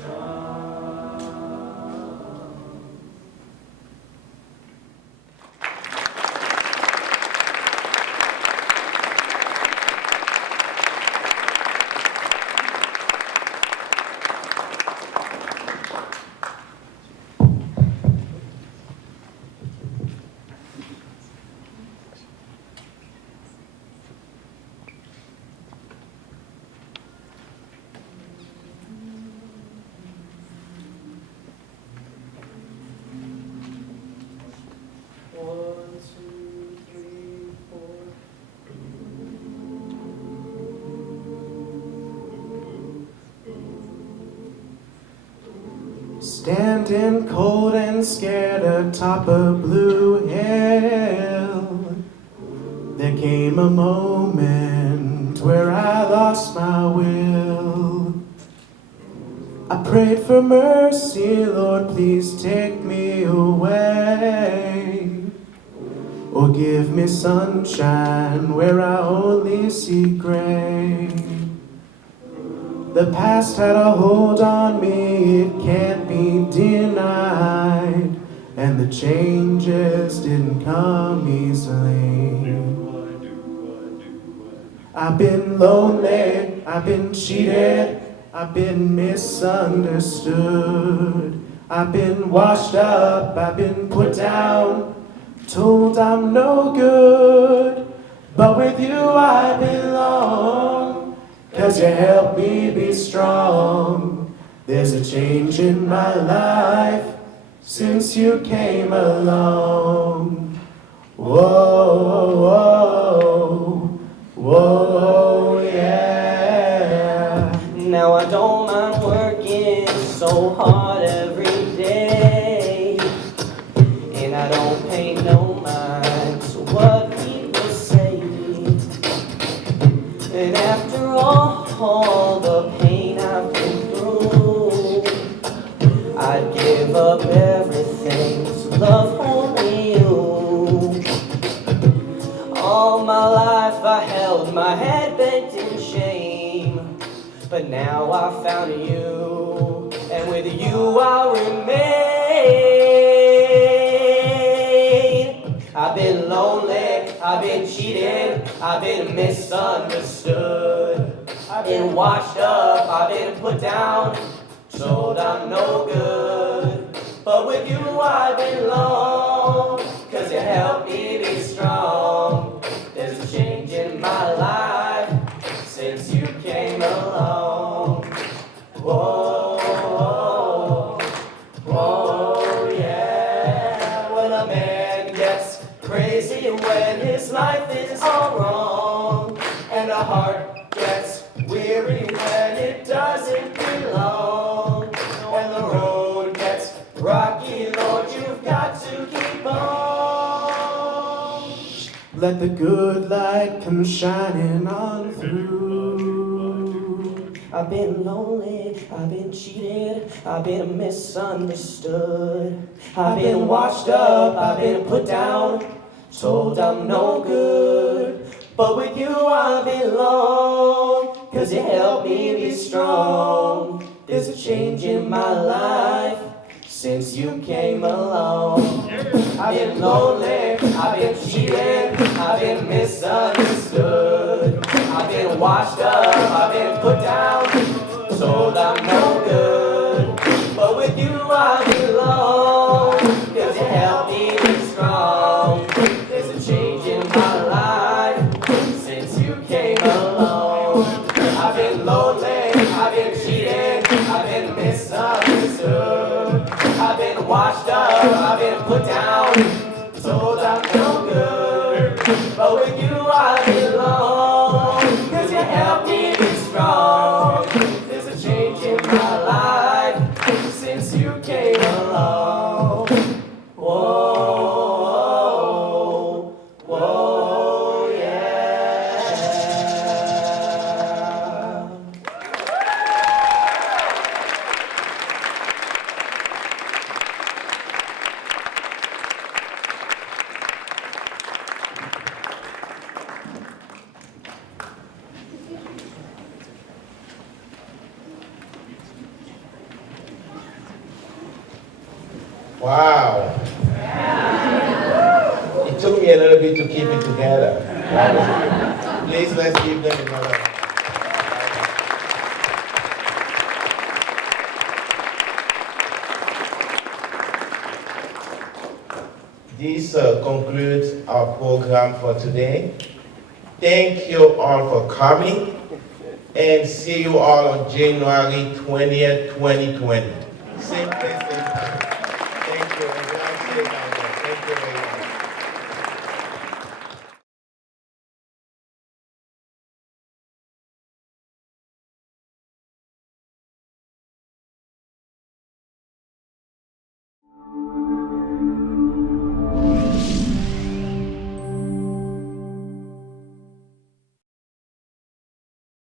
Standing cold and scared atop a blue hill, there came a moment where I lost my will. I prayed for mercy, Lord, please take me away, or give me sunshine where I only see gray. The past had a hold on me, it can't be denied, and the changes didn't come easily. I've been lonely, I've been cheated, I've been misunderstood. I've been washed up, I've been put down, told I'm no good. But with you I belong, 'cause you help me be strong. There's a change in my life since you came along. Whoa, whoa, whoa, yeah. Now I don't mind working so hard every day, and I don't pay no mind to what people say. And after all the pain I've been through, now I found you, and with you I'll remain. I've been lonely, I've been cheated, I've been misunderstood. I've been washed up, I've been put down, told I'm no good. But with you I belong, 'cause you help me be strong. There's a change in my life since you came along. Whoa, whoa, whoa, yeah. When a man gets crazy, when his life is all wrong, and a heart gets weary when it doesn't belong. When the road gets rocky, Lord, you've got to keep on. Let the good light come shining on through. I've been lonely, I've been cheated, I've been misunderstood. I've been washed up, I've been put down, told I'm no good. But with you I belong, 'cause you help me be strong. There's a change in my life since you came along. I've been lonely, I've been cheated, I've been misunderstood. I've been washed up, I've been put down, told I'm no good. But with you I belong, 'cause you help me be strong. There's a change in my life since you came along. I've been lonely, I've been cheated, I've been misunderstood. I've been washed up, I've been put down, told I'm no good. But with you I belong, 'cause you help me be strong. There's a change in my life since you came along. Whoa, whoa, yeah. Wow. It took me a little bit to keep it together. Please, let's give them another. This concludes our program for today. Thank you all for coming, and see you all on January 20th, 2020. Same place, same time. Thank you, and God save our Lord. Thank you very much.